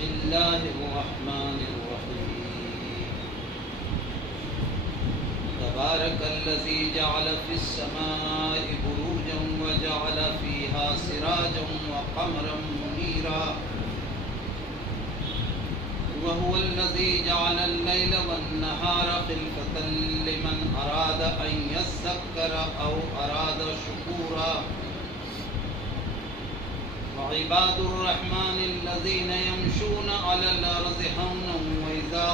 بسم الله الرحمن الرحيم تبارك الذي جعل في السماء بروجا وجعل فيها سراجا وقمرا منيرا وهو الذي جعل الليل والنهار خلفة لمن أراد أن يذكر أو أراد شكورا وعباد الرحمن الذين يمشون على الأرض هونا وإذا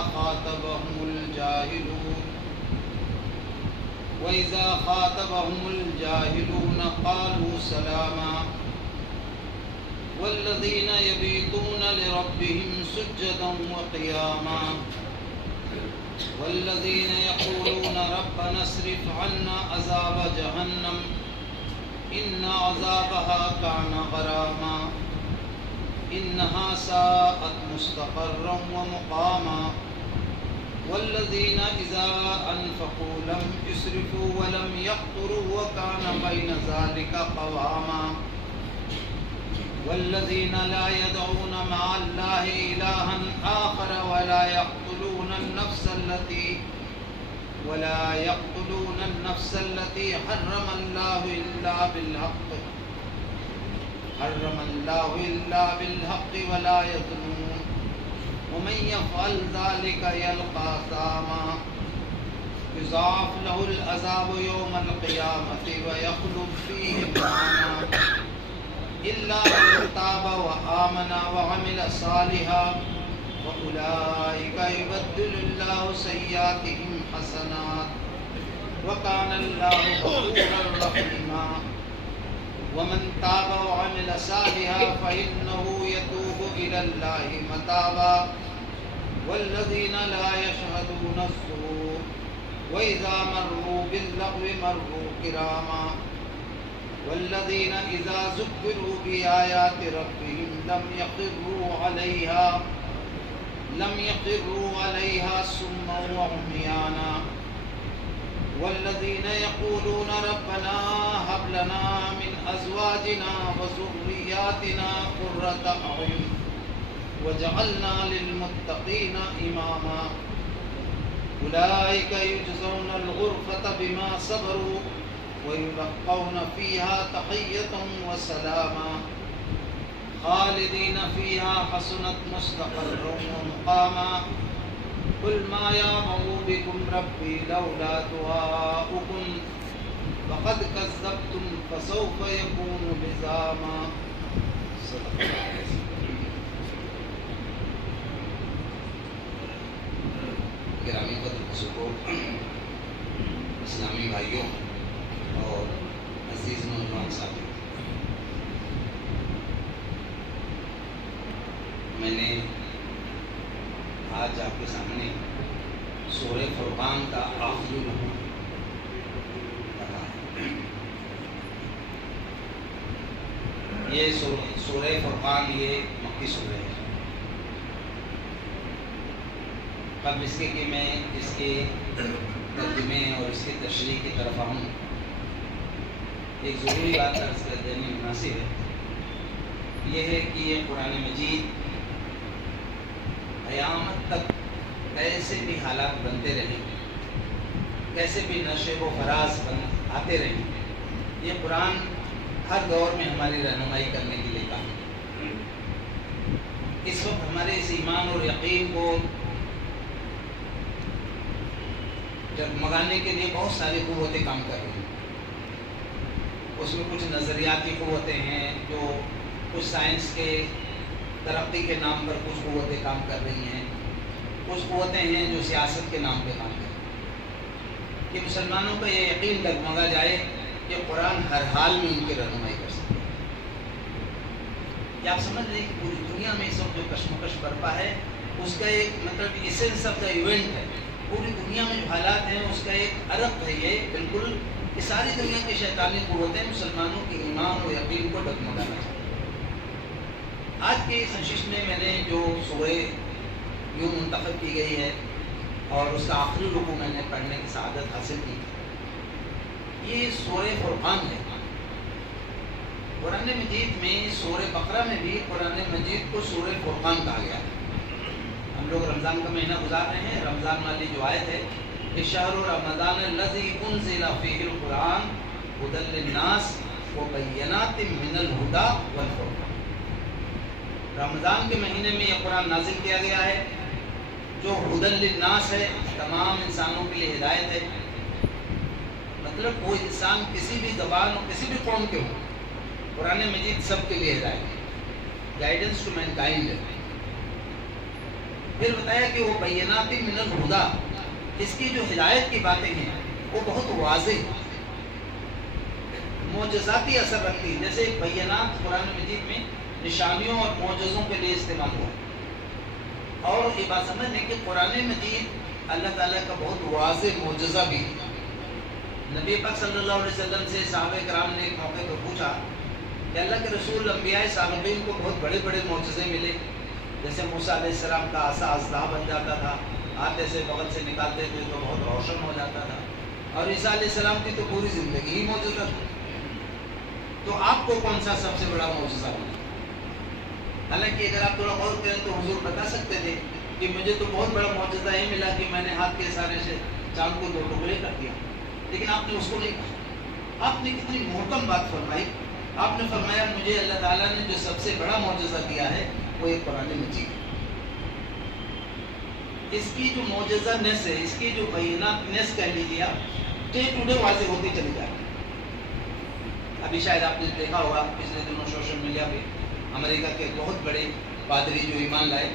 خاطبهم الجاهلون قالوا سلاما والذين يبيتون لربهم سجدا وقياما والذين يقولون ربنا اصرف عنا عذاب جهنم إن عذابها كان غراما إنها ساءت مستقرا ومقاما والذين إذا أنفقوا لم يسرفوا ولم يقتروا وكان بين ذلك قواما والذين لا يدعون مع الله إلها آخر ولا يقتلون النفس التي حرم الله إلا بالحق ولا يزنون ومن يفعل ذلك يلقى أثاما يضاعف له العذاب يوم القيامة ويخلد فيه مهانا إلا من تاب وآمن وعمل صالحا وأولئك يبدل الله سيئاتهم حسنات وكان الله غفورا رحيما ومن تاب وعمل صالحا فإنه يتوب إلى الله متابا والذين لا يشهدون الزور وإذا مروا باللغو مروا كراما والذين إذا ذكروا بآيات ربهم لم يخروا عليها سما وعميانا والذين يقولون ربنا هب لنا من أزواجنا وذرياتنا قرة أعين وجعلنا للمتقين إماما أولئك يجزون الغرفة بما صبروا ويلقون فيها تحية وسلاما خالدين فيها حسنت مستقرا ومقاما قل ما يعبأ بكم ربي لولا دعاؤكم فقد كذبتم فسوف يكون لزاما گرامی قدر بزرگوں، اسلامی بھائیوں اور عزیز نوجوان ساتھیوں، میں نے آج آپ کے سامنے سورہ فرقان کا آخری رکوع پڑھا ہے۔ یہ سورہ فرقان یہ مکی سورہ ہے۔ قبل اس کے کہ میں اس کے ترجمے اور اس کی تشریح کی طرف آؤں، ایک ضروری بات عرض کر دینا مناسب ہے، یہ ہے کہ یہ قرآن مجید قیامت تک کیسے بھی حالات بنتے رہیں، کیسے بھی نشیب و فراز آتے رہیں، یہ قرآن ہر دور میں ہماری رہنمائی کرنے کے لیے کافی ہے۔ اس وقت ہمارے اس ایمان اور یقین کو جگمگانے کے لیے بہت ساری قوتیں کام کر رہی ہیں۔ اس میں کچھ نظریاتی قوتیں ہیں، جو کچھ سائنس کے ترقی کے نام پر کچھ قوتیں کام کر رہی ہیں، کچھ قوتیں ہیں جو سیاست کے نام پہ کام کر رہی ہیں، کہ مسلمانوں کا یہ یقین ڈگمگا جائے کہ قرآن ہر حال میں ان کی رہنمائی کر سکتا ہے۔ یہ آپ سمجھ رہے ہیں کہ پوری دنیا میں اس وقت جو کشمکش برپا ہے، اس کا ایک مطلب ایسنس آف دا ایونٹ ہے۔ پوری دنیا میں جو حالات ہیں اس کا ایک عرق ہے یہ بالکل کہ ساری دنیا کی شیطانی قوتیں مسلمانوں کے ایمان و یقین کو ڈگمگانا چاہتی ہیں۔ آج کے اس نشست میں میں نے جو سورہ یوں منتخب کی گئی ہے اور اس کا آخری رکوع میں نے پڑھنے کی سعادت حاصل کی، یہ سورہ فرقان ہے۔ قرآن مجید میں سورہ بقرہ میں بھی قرآن مجید کو سورہ فرقان کہا گیا ہے۔ ہم لوگ رمضان کا مہینہ گزار رہے ہیں. رمضان والی جو آیت ہے کہ شہر رمضان الذی انزل فیہ القرآن ھدی للناس وبینات من الہدی والفرقان. رمضان کے مہینے میں یہ قرآن نازل کیا گیا ہے جو ھدی للناس ہے، تمام انسانوں کے لیے ہدایت ہے. مطلب وہ انسان کسی بھی زبان اور کسی بھی قوم کے ہو، قرآن مجید سب کے لیے ہدایت ہے، گائیڈنس ٹو مین کائنڈ ہے. پھر بتایا کہ وہ بینات من الہدی، اس کی جو ہدایت کی باتیں ہیں وہ بہت واضح معجزاتی اثر رکھتی ہے. جیسے بینات قرآن مجید میں نشانیوں اور معجزوں کے لیے استعمال ہوا. اور یہ بات سمجھ لیں کہ قرآن مجید اللہ تعالیٰ کا بہت واضح معجزہ بھی ہے. نبی پاک صلی اللہ علیہ وسلم سے صحابہ کرام نے ایک موقع پر پوچھا کہ اللہ کے رسول انبیاء سابقین کو بہت بڑے بڑے معجزے ملے، جیسے موسیٰ علیہ السلام کا عصا اژدہا بن جاتا تھا، ہاتھے سے بغل سے نکالتے تھے تو بہت روشن ہو جاتا تھا، اور عیسیٰ علیہ السلام کی تو پوری زندگی ہی معجزہ تھی. تو آپ کو کون سا سب سے بڑا معجزہ ملا؟ حالانکہ اگر آپ تھوڑا غور کریں تو حضور بتا سکتے تھے کہ مجھے تو بہت بڑا معجزہ یہ ملا کہ میں نے ہاتھ کے اشارے سے چاند کو 2 ٹکڑے کر دیا. لیکن آپ نے اس کو نہیں کہا. آپ نے کتنی محکم بات فرمائی. آپ نے فرمایا مجھے اللہ تعالیٰ نے جو سب سے بڑا معجزہ دیا ہے وہ ایک قرآن مجید ہے. اس کی جو معجزہ نس ہے، اس کی جو بینات نس کہہ لیجیے آپ، ڈے ٹو ڈے واضح ہوتی چلی جائے. ابھی شاید آپ نے دیکھا ہوگا پچھلے دنوں سوشل میڈیا پہ امریکہ کے بہت بڑے پادری جو ایمان لائے،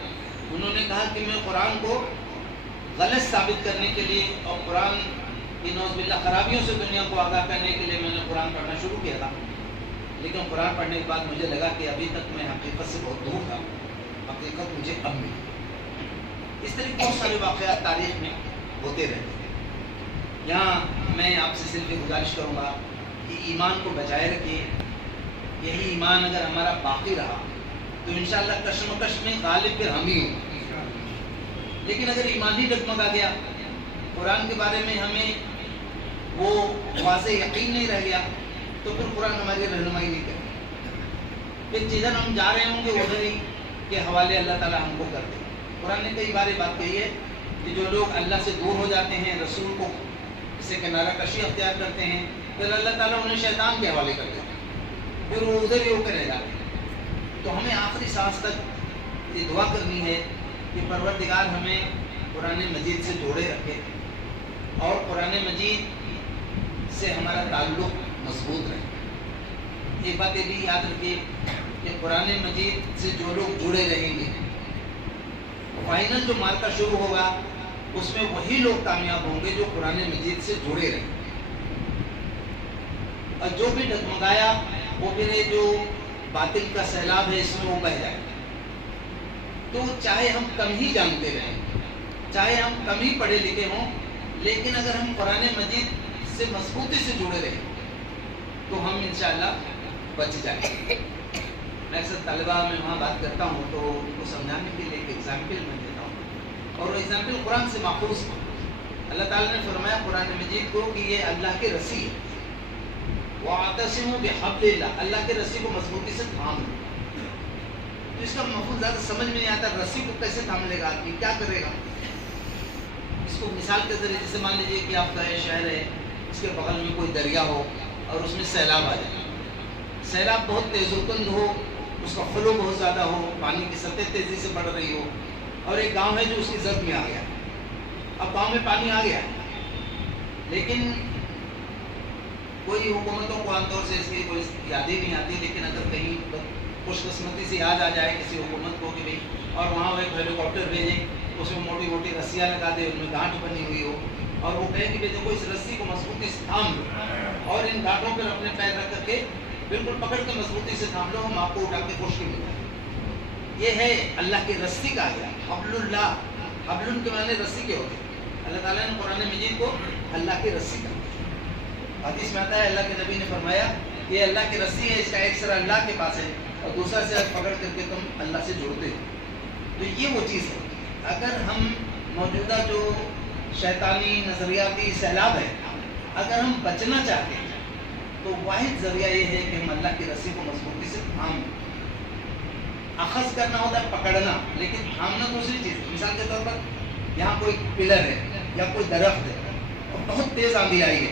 انہوں نے کہا کہ میں قرآن کو غلط ثابت کرنے کے لیے اور قرآن کی نعوذ باللہ خرابیوں سے دنیا کو آگاہ کرنے کے لیے میں نے قرآن پڑھنا شروع کیا تھا. لیکن قرآن پڑھنے کے بعد مجھے لگا کہ ابھی تک میں حقیقت سے بہت دور تھا، حقیقت مجھے اب ملی. اس طرح بہت سارے واقعات تاریخ میں ہوتے رہتے ہیں. یہاں میں آپ سے صرف یہ گزارش کروں گا کہ ایمان کو بچائے رکھیے. یہی ایمان اگر ہمارا باقی رہا تو انشاءاللہ کشمکش میں غالب پھر ہم ہی ہوں. لیکن اگر ایمان ہی ڈگمگا گیا، قرآن کے بارے میں ہمیں وہ واضح یقین نہیں رہ گیا، تو پھر قرآن ہماری رہنمائی نہیں کرے. پھر جدھر ہم جا رہے ہوں گے ادھر ہی کے حوالے اللہ تعالیٰ ہم کو کر دے. قرآن نے کئی بار بات کہی ہے کہ جو لوگ اللہ سے دور ہو جاتے ہیں، رسول کو سے کنارہ کشی اختیار کرتے ہیں، پھر اللہ تعالیٰ انہیں شیطان کے حوالے کر دیتے ہیں، پھر وہ ادھر ہی ہو کے رہ جاتے ہیں. تو ہمیں آخری سانس تک یہ دعا کرنی ہے کہ پروردگار ہمیں قرآن مجید سے جوڑے رکھے اور قرآن مجید سے ہمارا تعلق مضبوط رہے. ایک بات یہ بھی یاد رکھیے کہ قرآن مجید سے جو لوگ جڑے رہیں گے، فائنل جو مارکا شروع ہوگا اس میں وہی لوگ کامیاب ہوں گے جو قرآن مجید سے جڑے رہیں گے. اور جو بھی ڈگمگایا وہ پھر جو باطل کا سیلاب ہے اس میں وہ بہہ جائے. تو چاہے ہم کم ہی جانتے رہیں، چاہے ہم کم ہی پڑھے لکھے ہوں، لیکن اگر ہم قرآن مجید سے مضبوطی سے جڑے رہیں تو ہم انشاءاللہ بچ جائیں. میں اکثر طلبہ میں وہاں بات کرتا ہوں تو ان کو سمجھانے کے لیے ایک ایگزامپل میں دیتا ہوں، اور وہ ایگزامپل قرآن سے ماخوذ ہے. اللہ تعالیٰ نے فرمایا قرآن مجید کو کہ یہ اللہ کے رسی ہے. وَاعْتَصِمُوا بِحَبْلِ اللَّهِ، اللہ کے رسی کو مضبوطی سے تھام لو. تو اس کا مفہوم زیادہ سمجھ میں نہیں آتا. رسی کو کیسے تھام لے گا آدمی، کیا کرے گا؟ اس کو مثال کے ذریعے جیسے مان لیجیے کہ آپ کا یہ شہر ہے، اس کے بغل میں کوئی دریا ہو اور اس میں سیلاب آ جائے. سیلاب بہت تیز و تند ہو، اس کا فلو بہت زیادہ ہو، پانی کی سطح تیزی سے بڑھ رہی ہو، اور ایک گاؤں ہے جو اس کی زد میں آ گیا. اب گاؤں میں پانی آ گیا، لیکن کوئی حکومتوں کو عام طور سے اس کی کوئی یاد ہی نہیں آتی. لیکن اگر کہیں خوش قسمتی سے یاد آ جائے کسی حکومت کو کہ بھائی، اور وہاں وہ ایک ہیلی کاپٹر بھیجیں، اس میں موٹی موٹی رسیاں لگا دے، ان میں گانٹھ بنی ہوئی ہو، اور وہ کہیں کہ دیکھو اس رسی کو مضبوطی سے تھام لو اور ان گانٹھوں پر اپنے پیر رکھ کر کے بالکل پکڑ کے مضبوطی سے تھام لو، ہم آپ کو اٹھا کے خشکی مل جائے. یہ ہے اللہ کی رسی کا آیا. حبل اللہ، حبل کے معنی رسی کے ہوتے ہیں. اللہ تعالیٰ نے قرآن مجید کو اللہ کی رسی کا. حدیث میں آتا ہے اللہ کے نبی نے فرمایا کہ یہ اللہ کی رسی ہے، اس کا ایک سرا اللہ کے پاس ہے اور دوسرا سرا پکڑ کر کے تم اللہ سے جوڑتے ہو. تو یہ وہ چیز ہے. اگر ہم موجودہ جو شیطانی نظریاتی سیلاب ہے، اگر ہم بچنا چاہتے ہیں تو واحد ذریعہ یہ ہے کہ ہم اللہ کی رسی کو مضبوطی سے تھام لیں. اخذ کرنا ہوتا ہے پکڑنا، لیکن تھامنا دوسری چیز ہے. مثال کے طور پر یہاں کوئی پلر ہے یا کوئی درخت ہے اور بہت تیز آندھی آئی ہے،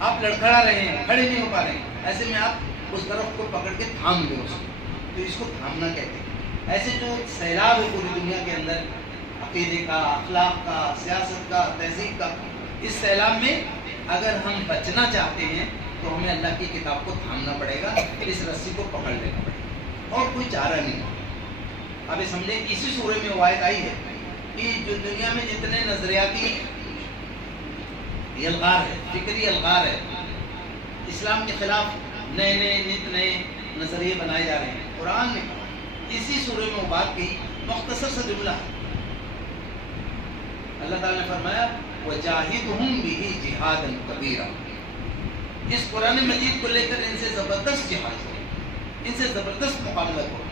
آپ لڑکھڑا رہے ہیں، کھڑے نہیں ہو پا رہے ہیں، ایسے میں آپ اس درخت کو پکڑ کے تھام لیں اس کو، تو اس کو تھامنا کہتے ہیں. ایسے جو سیلاب ہے پوری دنیا کے اندر، عقیدے کا، اخلاق کا، سیاست کا، تہذیب کا، اس سیلاب میں اگر ہم بچنا چاہتے ہیں تو ہمیں اللہ کی کتاب کو تھامنا پڑے گا، اس رسی کو پکڑ لینا پڑے گا، اور کوئی چارہ نہیں. اب یہ سمجھیں اسی سورے میں وہ آیت آئی ہے کہ جو دنیا میں جتنے نظریاتی الغار ہے، فکری الغار ہے، اسلام کے خلاف نئے نئے نظریے بنائے جا رہے ہیں، قرآن نے اسی سورے میں وہ بات کی. مختصر سا جملہ ہے، اللہ تعالیٰ نے فرمایا وَجَاهِدْهُمْ بِهِ جِهَادًا كَبِيرًا. اس قرآن مجید کو لے کر ان سے زبردست جہاد کرو، ان سے زبردست مقابلہ کرو.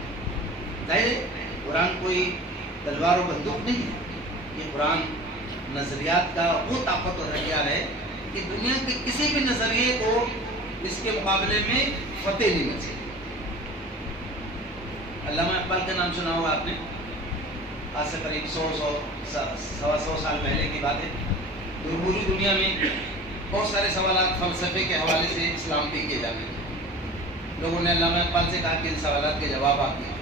ظاہر ہے قرآن کوئی تلوار و بندوق نہیں ہے، یہ قرآن نظریات کا وہ طاقت اور ہتھیار ہے کہ دنیا کے کسی بھی نظریے کو اس کے مقابلے میں فتح نہیں مل سکتی. علامہ اقبال کا نام سنا ہوگا آپ نے، آج سے قریب 100 سال پہلے کی بات ہے. پوری دنیا میں بہت سارے سوالات فلسفے کے حوالے سے اسلام پہ کیے جاتے ہیں. لوگوں نے علامہ اقبال سے کہا کہ ان سوالات کے جواب آپ دیں.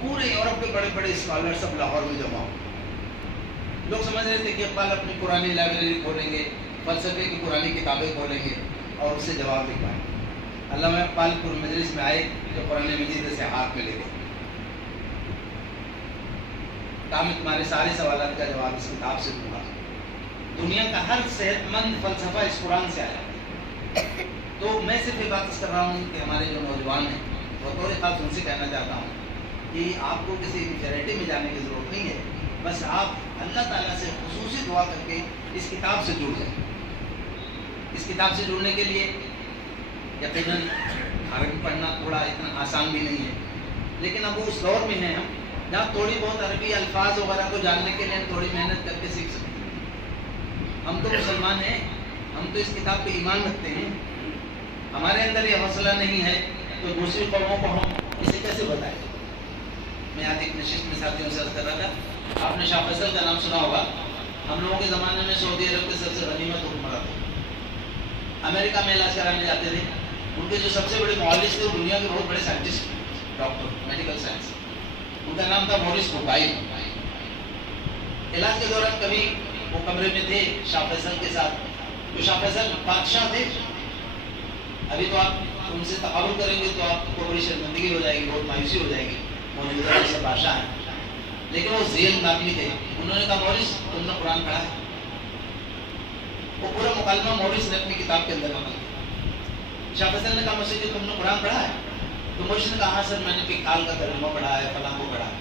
پورے یورپ کے بڑے بڑے اسکالر سب لاہور میں جمع ہو. لوگ سمجھ رہے تھے کہ اقبال اپنی پرانی لائبریری کھولیں گے، فلسفے کی پرانی کتابیں کھولیں گے اور اس سے جواب لکھ پائیں گے. علامہ اقبال پورے مجلس میں آئے تو قرآن مجید سے ہاتھ میں لے گئے. کہا میں تمہارے سارے سوالات کا جواب اس کتاب سے دوں گا. دنیا کا ہر صحت مند فلسفہ اس قرآن سے آیا ہے. تو میں صرف یہ بات کر رہا ہوں کہ ہمارے جو نوجوان ہیں، بطور خاص ان سے کہنا چاہتا ہوں کہ آپ کو کسی چیریٹی میں جانے کی ضرورت نہیں ہے، بس آپ اللہ تعالیٰ سے خصوصی دعا کر کے اس کتاب سے جڑ جائیں. اس کتاب سے جڑنے کے لیے یقیناً عربی پڑھنا تھوڑا اتنا آسان بھی نہیں ہے، لیکن اب اس دور میں ہیں ہم جہاں تھوڑی بہت عربی الفاظ وغیرہ کو جاننے کے لیے ہم تھوڑی محنت کر کے سیکھ سکتے ہیں. ہم تو مسلمان ہیں، ہم تو اس کتاب پہ ایمان رکھتے ہیں. ہمارے اندر یہ حوصلہ نہیں ہے تو دوسری قوموں کو ہم اسے کیسے بتائیں. میں آج ایک نشست میں ساتھیوں سے عرض کر رہا تھا، آپ نے شاہ فیصل کا نام سنا ہوگا. ہم لوگوں کے زمانے میں سعودی عرب کے سب سے غنیمت حکمراں تھے. امریکہ میں علاج کرانے جاتے تھے. ان کے جو سب سے بڑے معالج تھے دنیا کے بہت بڑے سائنٹسٹ، ڈاکٹر میڈیکل سائنس، ان کا نام تھا مورس کوکائل. علاج کے دوران کبھی وہ کمرے میں تھے شاہ فیصل کے ساتھ. جو شاہ فیصل بادشاہ تھے، ابھی تو آپ ان سے تقابل کریں گے تو آپ کو بڑی شرمندگی ہو جائے گی، بہت مایوسی ہو جائے گی، موجودہ سے بادشاہ ہیں. لیکن وہ ذیل آدمی تھے. انہوں نے کہا مورس تم نے قرآن پڑھا ہے؟ وہ پورا مکالمہ مورس نے اپنی کتاب کے اندر نقل کیا. شاہ فیصل نے کہا مجھ سے کہ تم نے قرآن پڑھا ہے؟ تو مورس نے کہا ہاں سر میں نے پکال کا ترجمہ پڑھا ہے، فلاں کو پڑھا ہے.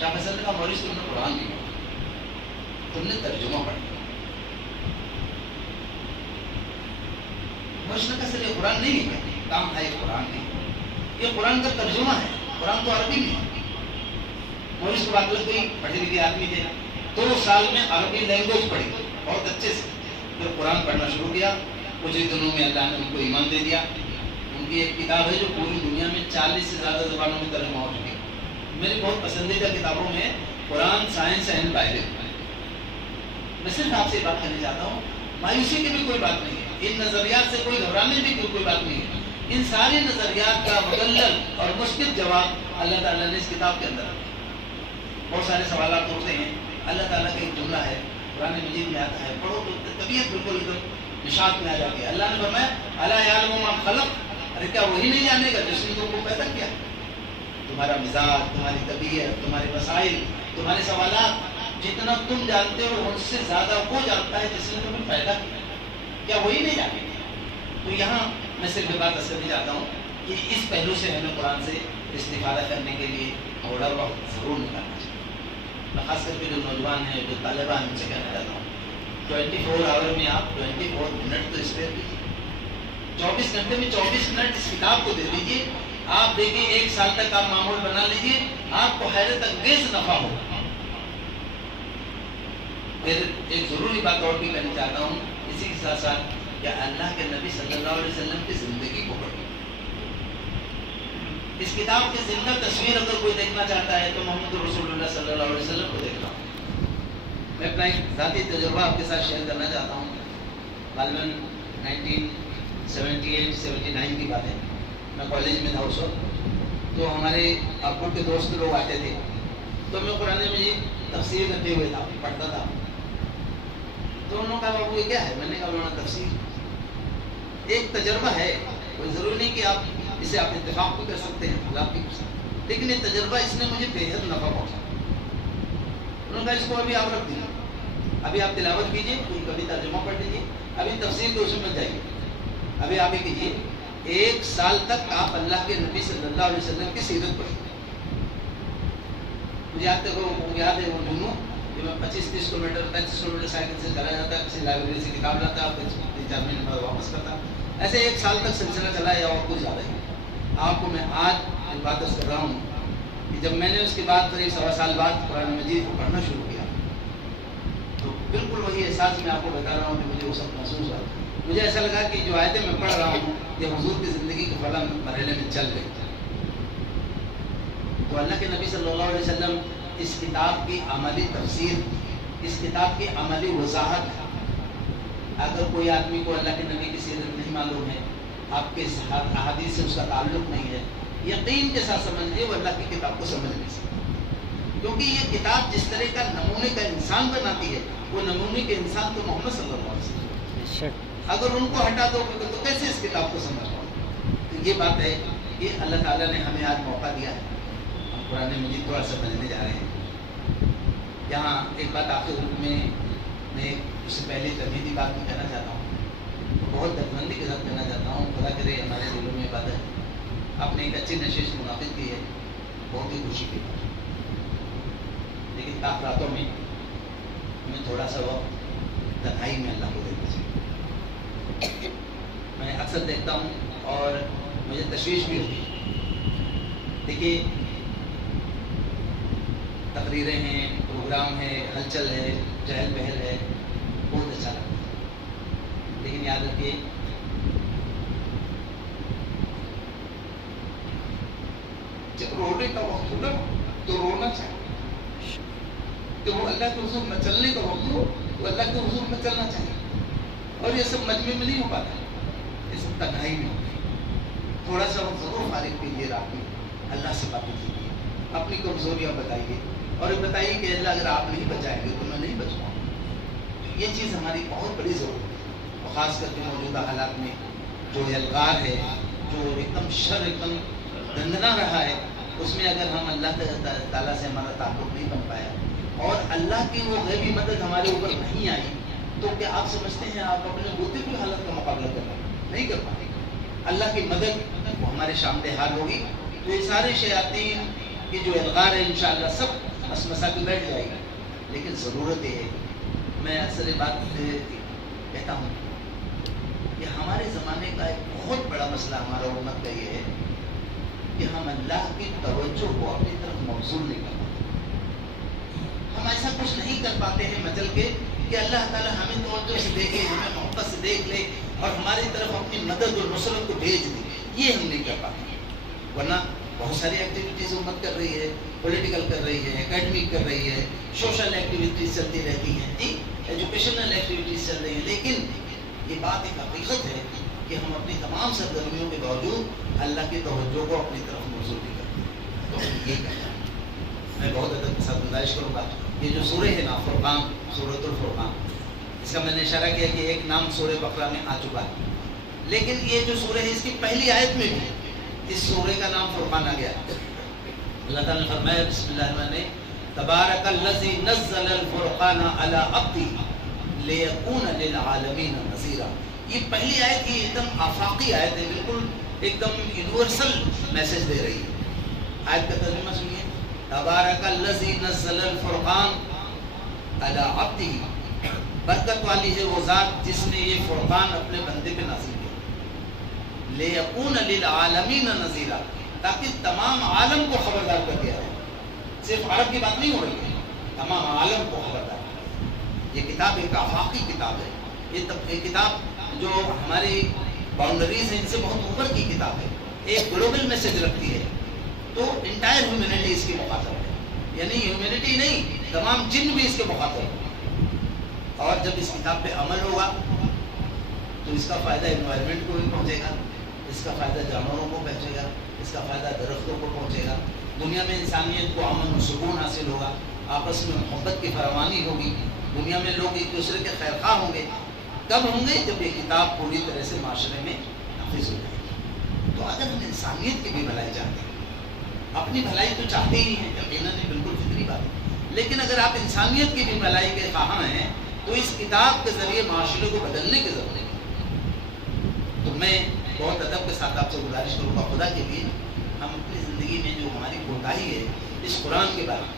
شاہ فیصل نے کہا مورس تم نے قرآن نہیں پڑھا، تم نے ترجمہ پڑھا. مورس نے کہا سر یہ قرآن نہیں ہے. کام ہے یہ قرآن نہیں، یہ قرآن کا ترجمہ ہے، قرآن تو عربی میں ہے. مورس کو بات لگ گئی، پڑھے لکھے آدمی تھے. 2 سال میں عربی لینگویج پڑھی بہت اچھے سے، پھر قرآن پڑھنا شروع کیا. کچھ ہی دنوں میں اللہ نے ان کو ایمان دے دیا. ان کی ایک کتاب ہے جو پوری دنیا میں 40 سے زیادہ زبانوں میں ترجمہ ہو چکی ہے. میری بہت پسندیدہ کتابوں میں قرآن، سائنس اینڈ بائبل. میں صرف آپ سے بات کرنا چاہتا ہوں، مایوسی کی بھی کوئی بات نہیں ہے، ان نظریات سے کوئی گھبرانے کی بھی کوئی بات نہیں ہے. ان ساری نظریات کا مدلل اور مثبت جواب اللہ تعالیٰ نے اس کتاب کے اندر. بہت سارے سوالات ہوتے ہیں، اللہ تعالیٰ کا ایک جملہ ہے قرآن مجید میں آتا ہے، پڑھو تو طبیعت بالکل ایک نشاط میں آ جاتی ہے. اللہ نے فرمایا الا یعلم من خلق، ارے کیا وہی نہیں جانے گا جس نے تم کو پیدا کیا؟ تمہارا مزاج، تمہاری طبیعت، تمہارے مسائل، تمہارے سوالات، جتنا تم جانتے ہو ان سے زیادہ وہ جانتا ہے جس نے تمہیں پیدا کیا. کیا وہی نہیں جانے گا؟ تو یہاں میں صرف یہ بات کرنا چاہتا ہوں کہ اس پہلو سے ہمیں قرآن سے استفادہ کرنے کے لیے تھوڑا وقت ضرور نکالنا چاہیے. خاص کر کے جو نوجوان ہیں، جو طالبان ہیں، ان سے کہنا چاہتا ہوں 24 آور میں آپ 24 منٹ تو اسپیئر دیجیے. 24 گھنٹے میں 24 منٹ اس کتاب کو دے دیجیے. آپ دیکھیے 1 سال تک آپ معمول بنا لیجیے، آپ کو حیرت انگیز نفع ہوگا. پھر ایک ضروری بات اور بھی کرنا چاہتا ہوں اسی کے ساتھ ساتھ، کہ اللہ کے نبی صلی اللہ علیہ وسلم کی زندگی کو پڑھیں. اس کتاب کی زندہ تصویر اگر کوئی دیکھنا چاہتا ہے تو محمد رسول اللہ صلی اللہ علیہ وسلم کو دیکھ رہا ہوں۔ میں اپنا ایک ذاتی تجربہ آپ کے ساتھ شیئر کرنا چاہتا ہوں۔ غالباً 1978-79 کی بات ہے، میں کالج میں تھا اس وقت، تو ہمارے ابو کے دوست لوگ آتے تھے، تو میں قرآن مجید تفسیر کرتے ہوئے تھا، پڑھتا تھا، تو انہوں نے کہا بابو یہ کیا ہے؟ میں نے کہا مولانا تفسیر ایک تجربہ ہے، کوئی ضروری نہیں کہ آپ اسے آپ اتفاق بھی کر سکتے ہیں، خلاف بھی کر سکتے ہیں، لیکن یہ تجربہ اس نے مجھے بے حد نفع پہنچا۔ انہوں نے کہا اس کو ابھی آپ رکھ دیجیے، ابھی آپ تلاوت کیجیے، کبھی ترجمہ پڑھ لیجیے، ابھی تفسیر کے اس میں جائیے، ابھی آپ یہ کیجیے 1 سال تک آپ اللہ کے نبی صلی اللہ علیہ وسلم کی سیرت پڑھیں۔ مجھے یاد ہے وہ دونوں کہ میں 25-30 کلومیٹر 35 کلومیٹر سائیکل سے چلا جاتا، کسی لائبریری سے کتاب لاتا، پھر 3-4 مہینے بعد واپس کرتا، ایسے 1 سال تک سلسلہ چلا یا اور کچھ زیادہ ہی۔ آپ کو میں آج ایک بات کر رہا ہوں کہ جب میں نے اس کے بعد قریب 1.25 سال بعد قرآن مجید کو پڑھنا شروع کیا تو بالکل وہی احساس میں آپ کو بتا رہا ہوں کہ مجھے وہ سب محسوس ہوا۔ مجھے ایسا لگا کہ جو آیتیں میں پڑھ رہا ہوں یہ حضور کی زندگی کے فلاں مرحلے میں چل رہی۔ تو اللہ کے نبی صلی اللہ علیہ وسلم اس کتاب کی عملی تفسیر، اس کتاب کی عملی وضاحت، اگر کوئی آدمی کو اللہ کے نبی کی سیرت نہیں معلوم ہے، آپ کے احادیث سے اس کا تعلق نہیں ہے، یقین کے ساتھ سمجھ لیے وہ اللہ کی کتاب کو سمجھ نہیں سکتا، کیونکہ یہ کتاب جس طرح کا نمونے کا انسان بناتی ہے وہ نمونے کے انسان تو محمد صلی اللہ علیہ وسلم، اگر ان کو ہٹا دو تو کیسے اس کتاب کو سمجھ پاؤ؟ تو یہ بات ہے کہ اللہ تعالیٰ نے ہمیں آج موقع دیا ہے، ہم قرآن مجید تھوڑا سمجھنے جا رہے ہیں۔ یہاں ایک بات آخر میں اس سے پہلے تمہیدی بات میں کہنا چاہتا ہوں، بہت دردمندی کے ساتھ کہنا چاہتا ہوں، خدا کرے ہمارے دلوں میں عبادت، آپ نے ایک اچھی نشست منعقد کی ہے، بہت ہی خوشی کی بات، لیکن راتوں میں ہمیں تھوڑا سا وقت تنہائی میں اللہ کو دینا چاہیے۔ میں اکثر دیکھتا ہوں اور مجھے تشویش بھی ہوتی ہے، دیکھیے تقریریں ہیں، پروگرام ہے، ہلچل ہے، چہل پہل ہے، بہت اچھا لگتا ہے، لیکن یاد رکھیے جب رونے کا وقت ہو نا تو رونا چاہیے، جب وہ اللہ کے حضور میں چلنے کا وقت ہو تو اللہ کے حضور میں چلنا چاہیے، اور یہ سب مجمع میں نہیں ہو پاتا، یہ سب تنہائی میں ہوتی ہے۔ تھوڑا سا وقت ضرور فارغ کیجیے رات میں، اللہ سے باتیں کیجیے، اپنی کمزوریاں بتائیے، اور یہ بتائیے کہ اللہ اگر آپ نہیں بچائیں گے تو میں نہیں بچ پاؤں گا۔ یہ چیز ہماری بہت بڑی ضرورت ہے، اور خاص کر کے موجودہ حالات میں جو الغار ہے، جو ایک دم شر ایک دم دندنا رہا ہے، اس میں اگر ہم اللہ تعالیٰ سے ہمارا تعلق نہیں بن پایا اور اللہ کی وہ غیبی مدد ہمارے اوپر نہیں آئی تو کیا آپ سمجھتے ہیں آپ اپنے ہوتے ہوئے حالت کا مقابلہ کر رہے ہیں؟ نہیں کر پائیں گے۔ اللہ کی مدد وہ ہمارے سامنے حال ہوگی تو یہ سارے شیاطین کی جو الغار ہے انشاءاللہ سب مسمسا کے بیٹھ جائے گی، لیکن ضرورت یہ ہے، میں اکثر یہ بات کہتا ہوں کہ ہمارے زمانے کا ایک بہت بڑا مسئلہ ہمارا امت کا یہ ہے کہ ہم اللہ کی توجہ کو اپنی طرف مبذول نہیں کر پاتے، ہم ایسا کچھ نہیں کر پاتے ہیں مچل کے کہ اللہ تعالیٰ ہمیں توجہ سے دیکھے، ہمیں محبت سے دیکھ لے اور ہماری طرف اپنی مدد اور نصرت کو بھیج دے، یہ ہم نہیں کر پاتے۔ ورنہ بہت ساری ایکٹیویٹیز امت کر رہی ہے، پولیٹیکل کر رہی ہے، اکیڈمک کر رہی ہے، سوشل ایکٹیویٹیز چلتی رہتی ہیں، جی ایجوکیشنل ایکٹیویٹیز چل رہی ہیں، لیکن یہ بات ایک حقیقت ہے کہ ہم اپنی تمام سرگرمیوں کے باوجود اللہ کی توجہ کو اپنی طرف مبذول نہیں کرتے۔ تو یہ کہنا ہے، میں بہت ادب کے ساتھ گزارش کروں گا، یہ جو سورہ ہے نا فرقان، سورۃ الفرقان، اس کا میں نے اشارہ کیا کہ ایک نام سورہ بقرہ میں آ چکا ہے، لیکن یہ جو سورہ ہے اس کی پہلی آیت میں بھی اس سورہ کا نام فرقان آ گیا۔ اللہ تعالیٰ نے فرمایا بسم اللہ الرحمن الرحیم تبارک الذی نزل الفرقان علی عبدہ لیکون للعالمین نذیرا۔ یہ پہلی آیت ہی ایک دم آفاقی آیت ہے، بالکل ایک دم یونیورسل میسج دے رہی ہے۔ آیت کا ترجمہ سنیے، تبارک الذی نزل الفرقان علی عبدہ، برکت والی ہے وہ ذات جس نے یہ فرقان اپنے بندے پہ نازل کیا، لیکون للعالمین نذیرا، تاکہ تمام عالم کو خبردار کر دیا جائے۔ صرف عرب کی بات نہیں ہو رہی ہے، تمام عالم کو خبردار کر دیا۔ یہ کتاب ایک آفاقی کتاب ہے، یہ کتاب جو ہماری باؤنڈریز ہیں ان سے بہت اوپر کی کتاب ہے، ایک گلوبل میسج رکھتی ہے تو انٹائر ہیومینٹی اس کی مخاطب ہے، یعنی ہیومینٹی نہیں، تمام جن بھی اس کے مخاطب ہے۔ اور جب اس کتاب پہ عمل ہوگا تو اس کا فائدہ انوائرمنٹ کو بھی پہنچے گا، اس کا فائدہ جانوروں کو پہنچے گا، اس کا فائدہ درختوں کو پہنچے گا، دنیا میں انسانیت کو امن و سکون حاصل ہوگا، آپس میں محبت کی فراوانی ہوگی، دنیا میں لوگ ایک دوسرے کے خیر خواہ ہوں گے۔ کب ہوں گے؟ جب یہ کتاب پوری طرح سے معاشرے میں نافذ ہو جائے گی۔ تو اگر ہم انسانیت کی بھی بھلائی چاہتے ہیں، اپنی بھلائی تو چاہتے ہی ہیں، یقیناً یہ بالکل فطری بات ہے، لیکن اگر آپ انسانیت کی بھی بھلائی کے خواہاں ہیں تو اس کتاب کے ذریعے معاشرے کو بدلنے کی ضرورت ہے۔ تو میں بہت ادب کے ساتھ آپ سے گزارش کروں گا، خدا کے لیے ہم اپنی زندگی میں جو ہماری کوتاہی ہے اس قرآن کے بارے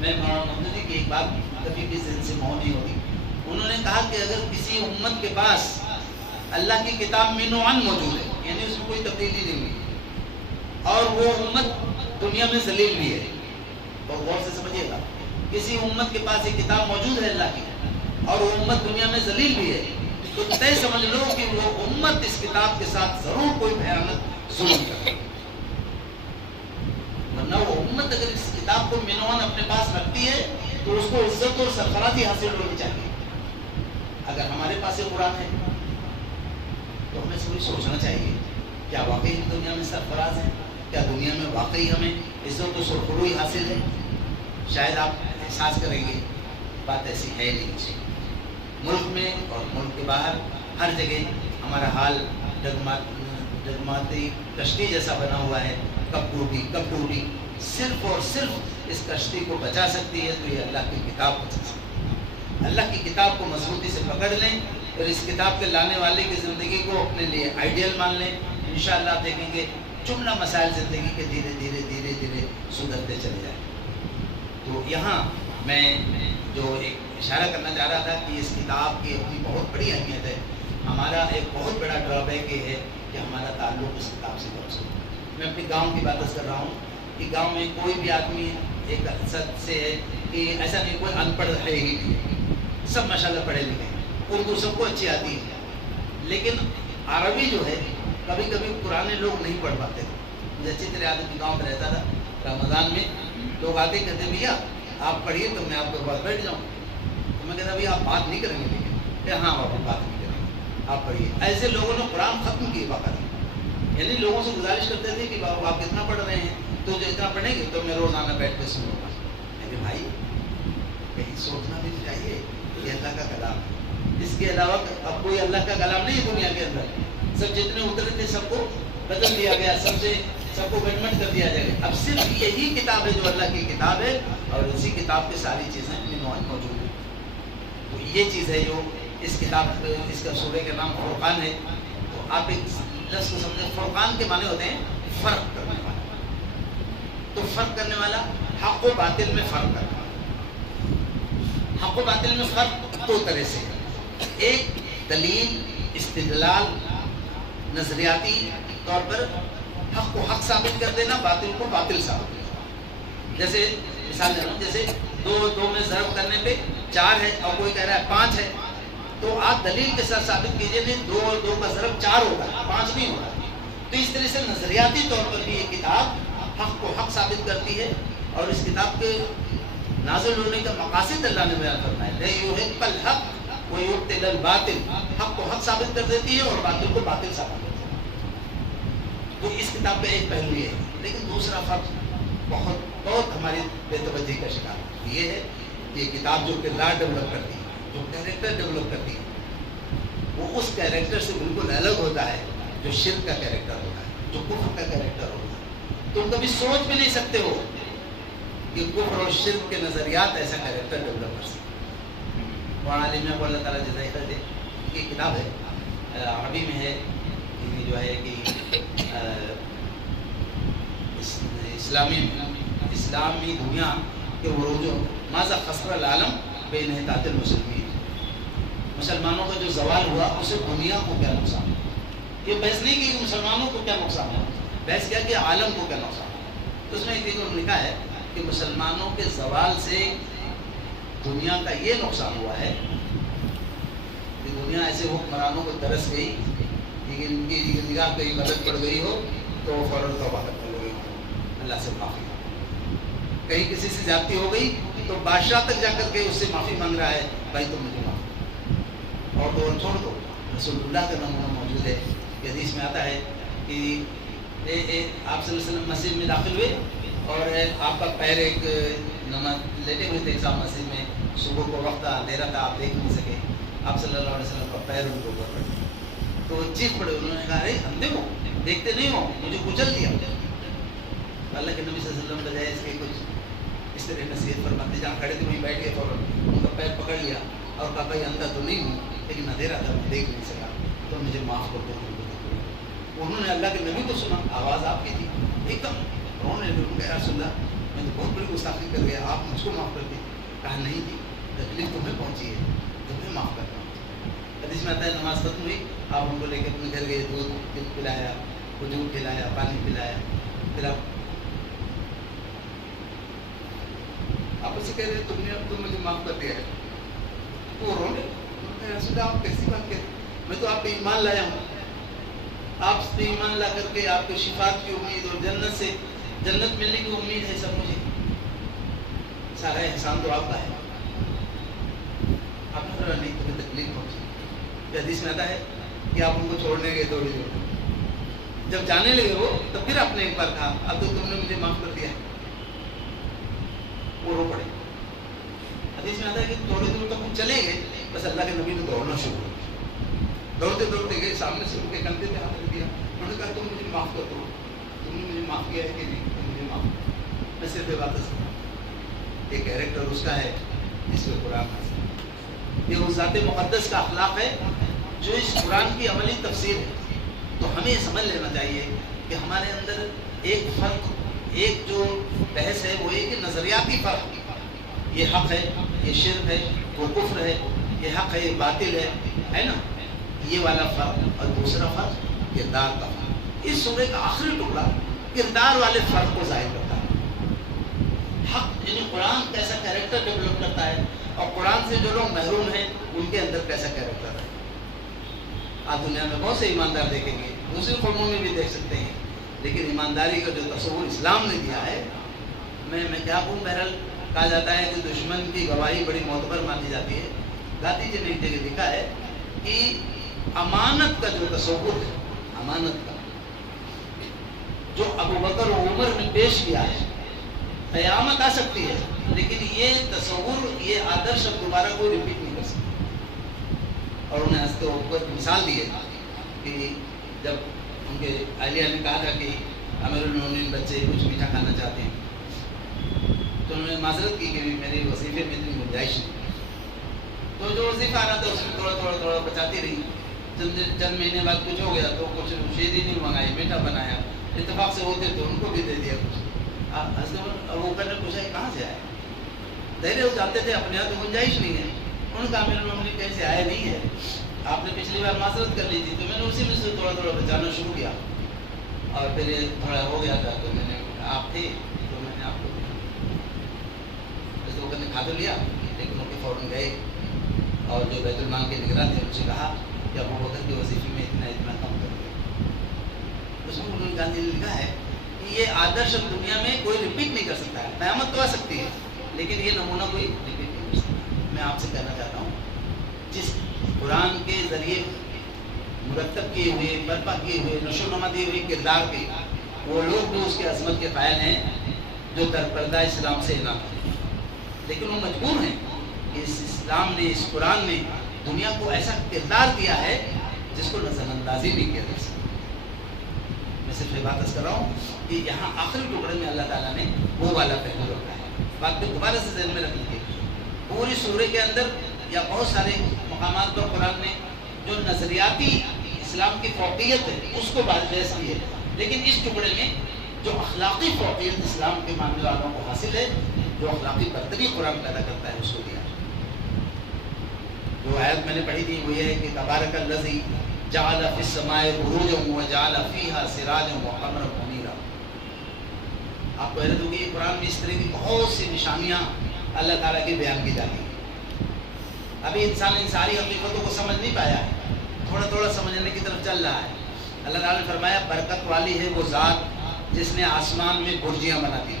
میں مولانا محمود کی ایک بات کبھی بھی ذہن سے محو نہیں ہوتی۔ انہوں نے کہا کہ اگر کسی امت کے پاس اللہ کی کتاب منوعاً موجود ہے، یعنی اس میں کوئی تبدیلی نہیں ہوئی، اور وہ امت دنیا میں ذلیل بھی ہے، بہت غور سے سمجھیے گا، کسی امت کے پاس ایک کتاب موجود ہے اللہ کی اور وہ امت دنیا میں ذلیل بھی ہے، تو طے سمجھ لو کہ وہ امت اس کتاب کے ساتھ ضرور کوئی بھیانک ظلم کرے، ورنہ وہ امت اگر اس کتاب کو منوعاً اپنے پاس رکھتی ہے تو اس کو عزت اور سرفرازی حاصل ہونی چاہیے۔ اگر ہمارے پاس یہ قرآن ہے تو ہمیں ضرور سوچنا چاہیے، کیا واقعی ہم دنیا میں سرفراز ہیں؟ کیا دنیا میں واقعی ہمیں عزت و سرخروئی حاصل ہے؟ شاید آپ احساس کریں گے بات ایسی ہے نہیں۔ ملک میں اور ملک کے باہر ہر جگہ ہمارا حال ڈگماتی کشتی جیسا بنا ہوا ہے، کب ڈوبی، صرف اور صرف اس کشتی کو بچا سکتی ہے تو یہ اللہ کی کتاب بچا سکتی ہے۔ اللہ کی کتاب کو مضبوطی سے پکڑ لیں اور اس کتاب کے لانے والے کی زندگی کو اپنے لیے آئیڈیل مان لیں، انشاءاللہ آپ دیکھیں گے جملہ مسائل زندگی کے دھیرے دھیرے سدھرتے چلے جائیں۔ تو یہاں میں جو ایک اشارہ کرنا چاہ رہا تھا کہ اس کتاب کی اپنی بہت بڑی اہمیت ہے، ہمارا ایک بہت بڑا ڈرا بیک یہ ہے کہ ہمارا تعلق اس کتاب سے کم سے کم۔ میں اپنے گاؤں کی بات کر رہا ہوں کہ گاؤں میں کوئی بھی آدمی ایک حد سے ہے کہ ایسا نہیں کوئی ان پڑھ ہے ہی نہیں، سب ماشاءاللہ پڑھے لکھے ہیں، اردو سب کو اچھی آتی ہے، لیکن عربی جو ہے کبھی کبھی پرانے لوگ نہیں پڑھ پاتے تھے۔ مجھے اچھی طرح آدمی گاؤں میں رہتا تھا، رمضان میں لوگ آتے کہتے بھیا آپ پڑھیے تو میں آپ کے پاس بیٹھ جاؤں، تو میں کہتا بھیا آپ بات نہیں کریں گے، لیکن کہ ہاں آپ بات نہیں کریں گے، آپ پڑھیے۔ ایسے لوگوں نے قرآن ختم کیے باقاعدہ، یعنی لوگوں سے گزارش کرتے تھے کہ بابا آپ کتنا پڑھ رہے ہیں، تو جو اتنا پڑھیں گے تو میں روزانہ بیٹھ کے سنوں گا۔ لیکن بھائی کہیں سوچنا بھی چاہیے، یہ اللہ کا کلام ہے، اس کے علاوہ اب کوئی اللہ کا کلام نہیں ہے دنیا کے اندر، سب جتنے اترے تھے سب کو بدل دیا گیا، سب کو گڈمٹ کر دیا جائے گا۔ اب صرف یہی کتاب ہے جو اللہ کی کتاب ہے، اور اسی کتاب کی ساری چیزیں منوعاً موجود ہیں۔ تو یہ چیز ہے جو اس کتاب، اس کا سورہ کا نام فرقان ہے۔ تو آپ ایک لفظ کو سمجھیں، فرقان کے معنی ہوتے ہیں فرق کرنے والا۔ تو فرق کرنے والا، حق و باطل میں فرق کرنا۔ حق و باطل میں فرق دو طرح سے، ایک دلیل استدلال نظریاتی طور پر حق کو حق ثابت کر دینا، باطل کو باطل ثابت کرنا۔ جیسے مثال دے رہا ہوں، جیسے دو میں ضرب کرنے پہ 4 ہے اور کوئی کہہ رہا ہے 5 ہے، تو آپ دلیل کے ساتھ ثابت کیجئے نہیں، 2 کا ضرب 4 ہوگا، 5 نہیں ہوگا۔ تو اس طرح سے نظریاتی طور پر بھی یہ کتاب حق کو حق ثابت کرتی ہے، اور اس کتاب کے نازل ہونے کا مقاصد اللہ نے بیان فرمایا ہے، یحق الحق ویبطل الباطل، حق کو حق ثابت کر دیتی ہے اور باطل کو باطل ثابت کرتی ہے۔ تو اس کتاب کا ایک پہلو یہ ہے، لیکن دوسرا فرق بہت ہماری بے توجہی کا شکار یہ ہے کہ یہ کتاب جو کردار ڈیولپ کرتی ہے، جو کیریکٹر ڈیولپ کرتی ہے، وہ اس کیریکٹر سے بالکل الگ ہوتا ہے جو شرک کا کیریکٹر ہوتا ہے، جو کفر کا کیریکٹر ہوتا ہے۔ تم کبھی سوچ بھی نہیں سکتے ہو کہ کفر اور شرک کے نظریات ایسا کیریکٹر ڈیولپ کر سکتے ہیں۔ قرآن عالم کو اللہ تعالیٰ جزائے خیر دے، یہ کتاب ہے، عربی میں ہے، جو ہے کہ اسلامی دنیا کے عروج ماذا خسر العالم بانحطاط المسلمین، مسلمانوں کا جو زوال ہوا اسے دنیا کو کیا نقصان ہوا۔ یہ بحث نہیں کہ مسلمانوں کو کیا نقصان ہوا، بحث کیا کہ عالم کو کیا نقصان ہوا۔ تو اس میں ایک لکھا ہے کہ مسلمانوں کے زوال سے دنیا کا یہ نقصان ہوا ہے کہ دنیا ایسے حکمرانوں کو ترس گئی کہ ان کی نگاہ کہیں غلط پڑ گئی ہو تو فوراً توبہ کرنے لگے، اللہ سے معافی مانگو. کہیں کسی سے زیادتی ہو گئی تو بادشاہ تک جا کر کے اس سے معافی مانگ رہا ہے, بھائی تم مجھے معاف کرو, اور تو چھوڑ دو. رسول اللہ کا نمونہ موجود ہے. حدیث میں آتا ہے کہ آپ صلی اللہ علیہ وسلم مسجد میں داخل ہوئے اور آپ کا پیر ایک نماز لیٹے ہوئے تھے صاحب مسجد میں, صبح کو وقت اندھیرا تھا, آپ دیکھ نہیں سکے. آپ صلی اللہ علیہ وسلم کا پیر ان کے اوپر پڑ گیا تو وہ چیخ پڑے. انہوں نے کہا ارے اندھے ہو, دیکھتے نہیں ہو, مجھے کچل دیا. اللہ کے نبی صلی اللہ علیہ وسلم بجائے اس کے کچھ اس طرح نصیحت فرماتے, جہاں کھڑے تھے وہیں بیٹھ گئے, فوراً ان کا پیر پکڑ لیا اور کہا بھائی اندھا تو نہیں ہوں لیکن اندھیرا تھا, میں دیکھ نہیں سکا, تو مجھے معاف کر دو. انہوں نے اللہ کے نبی کو سنا, آواز آپ کی تھی, ایک دم رونے لگے. یا رسول اللہ میں تو بہت بڑی گستاخی کر گیا, آپ مجھ کو معاف کر دیں. کہا نہیں جی, تکلیف تمہیں پہنچی ہے, تمہیں معاف کرتا ہوں. حدیث میں آتا ہے نماز ختم ہوئی, آپ ان کو لے کے اپنے گھر گئے, دودھ پلایا, کھجور کھلایا, پانی پلایا. پھر آپ سے کہہ رہے تم مجھے معاف کر دیا ہے. وہ رونے. رسول اللہ آپ کیسی بات کہتے, میں تو آپ پہ ایمان لایا ہوں, آپ پہ ایمان لا کر کے آپ کو شفاعت کی امید اور جنت ملنے کی امید ہے. سب مجھے سارا احسان تو آپ کا ہے. آپ نے نہیں تمہیں تکلیف پہنچی. حدیث میں آتا ہے کہ آپ ان کو چھوڑنے گئے تھوڑی دور, جب جانے لگے وہ تو پھر آپ نے ایک بار کہا اب تو تم نے مجھے معاف کر دیا ہے. وہ رو پڑے. حدیث میں آتا ہے کہ تھوڑی دور تک ہم چلے گئے, بس اللہ کے نبی نے دوڑنا شروع کیا. دوڑتے دوڑتے گئے, سامنے سے ان کے کندھے پہ ہاتھ رکھ دیا. انہوں نے کہا تم مجھے معاف کر دو, تم نے مجھے معاف کیا ہے کہ نہیں, تم مجھے معاف کر دو. میں صرف یہ بات سمجھا, یہ کیریکٹر اس کا ہے جس پہ قرآن حاصل ہے. یہ اس ذات مقدس کا اخلاق ہے جو اس قرآن کی عملی تفسیر ہے. تو ہمیں یہ سمجھ لینا چاہیے کہ ہمارے اندر ایک فرق, ایک جو بحث ہے وہ ایک نظریاتی فرق, یہ حق ہے, یہ شرک ہے, وہ کفر ہے, یہ حق ہے, یہ باطل ہے نا, یہ والا فرق. اور دوسرا فرق کردار کا فرق. اس سورے کا آخری ٹکڑا کردار والے فرق کو ظاہر کرتا ہے. حق یعنی قرآن کیسا کیریکٹر ڈیولپ کرتا ہے, اور قرآن سے جو لوگ محروم ہیں ان کے اندر کیسا کیریکٹر ہے. آپ دنیا میں بہت سے ایماندار دیکھیں گے, دوسری قوموں میں بھی دیکھ سکتے ہیں, لیکن ایمانداری کا جو تصور اسلام نے دیا ہے, میں کیا کہوں, بہرحال کہا جاتا ہے کہ دشمن کی گواہی بڑی معتبر مانی جاتی ہے. گاندھی جی نے ایک جگہ لکھا ہے کہ امانت کا جو تصور ہے, امانت کا جو ابو بکر و عمر نے پیش کیا ہے, قیامت آ سکتی ہے لیکن یہ تصور, یہ آدرش اب دوبارہ کوئی ریپیٹ نہیں کر سکتا. اور انہیں ہنستے اوپر مثال دی ہے کہ جب ان کے اہلیہ نے کہا تھا کہ امیر المومنین بچے کچھ میٹھا کھانا چاہتے ہیں, تو انہوں نے معذرت کی کہ میرے وظیفے میں اتنی گنجائش نہیں. تو جو وظیفہ آ رہا تھا اس میں تھوڑا بچاتی رہی. چند مہینے بعد کچھ ہو گیا تو کچھ شیرینی نہیں منگائی, میٹھا بنایا, اتفاق سے ہوتے تو ان کو بھی دے دیا کچھ. وہ نے پوچھا کہاں سے آئے, ظاہر وہ جانتے تھے اپنے یہاں تو گنجائش نہیں ہے. ان کا امیر المومنین کہیں سے آیا نہیں ہے, آپ نے پچھلی بار معذرت کر لی تھی, تو میں نے اسی میں سے تھوڑا بچانا شروع کیا. اور پھر یہ تھوڑا ہو گیا تھا تو میں نے, آپ تھے تو میں نے آپ کو وہ نے کھا تو لیا, لیکن وہ فوراً گئے اور جو بیت المال کے نگراں تھے ان سے کہا کہ ابو بکر کے وظیفے میں اتنا کم کر دیا. اس میں انہوں نے گاندھی نے لکھا ہے کہ یہ آدرش دنیا میں کوئی ریپیٹ نہیں کر سکتا ہے. قیامت تو آ سکتی ہے لیکن یہ نمونہ کوئی ریپیٹ نہیں کر سکتا. میں آپ سے کہنا چاہتا ہوں, جس قرآن کے ذریعے مرتب کیے ہوئے, برپا کیے ہوئے, نشو و نما دیے ہوئے کردار کے, وہ لوگ بھی اس کے عظمت کے قائل ہیں جو در پردہ اسلام سے انعام کرتے ہیں. لیکن وہ مجبور ہیں کہ اس اسلام نے, اس قرآن نے دنیا کو ایسا کردار دیا ہے جس کو نظر اندازی نہیں کیا جا سکتا. میں صرف یہ بات کر رہا ہوں کہ یہاں آخری ٹکڑے میں اللہ تعالیٰ نے وہ والا پہلو رکھا ہے. بات کو دوبارہ سے ذہن میں رکھ لیجیے, پوری سورے کے اندر یا بہت سارے مقامات پر قرآن نے جو نظریاتی اسلام کی فوقیت ہے اس کو بحث کی ہے, لیکن اس ٹکڑے میں جو اخلاقی فوقیت اسلام کے ماننے والوں کو حاصل ہے, جو اخلاقی برتری قرآن پیدا کرتا ہے, اس کو دیا. جو آیت میں نے پڑھی تھی وہ یہ ہے کہ تبارک الذی جعل فی السماء بروجا وجعل فیہا سراجا وقمرا منیرا. آپ کو حیرت ہوگی کہ قرآن میں اس طرح کی بہت سی نشانیاں اللہ تعالیٰ کی بیان کی جاتی ہیں. ابھی انسان ان ساری حقیقتوں کو سمجھ نہیں پایا ہے, تھوڑا سمجھنے کی طرف چل رہا ہے. اللہ تعالیٰ نے فرمایا برکت والی ہے وہ ذات جس نے آسمان میں برجیاں بنا دی.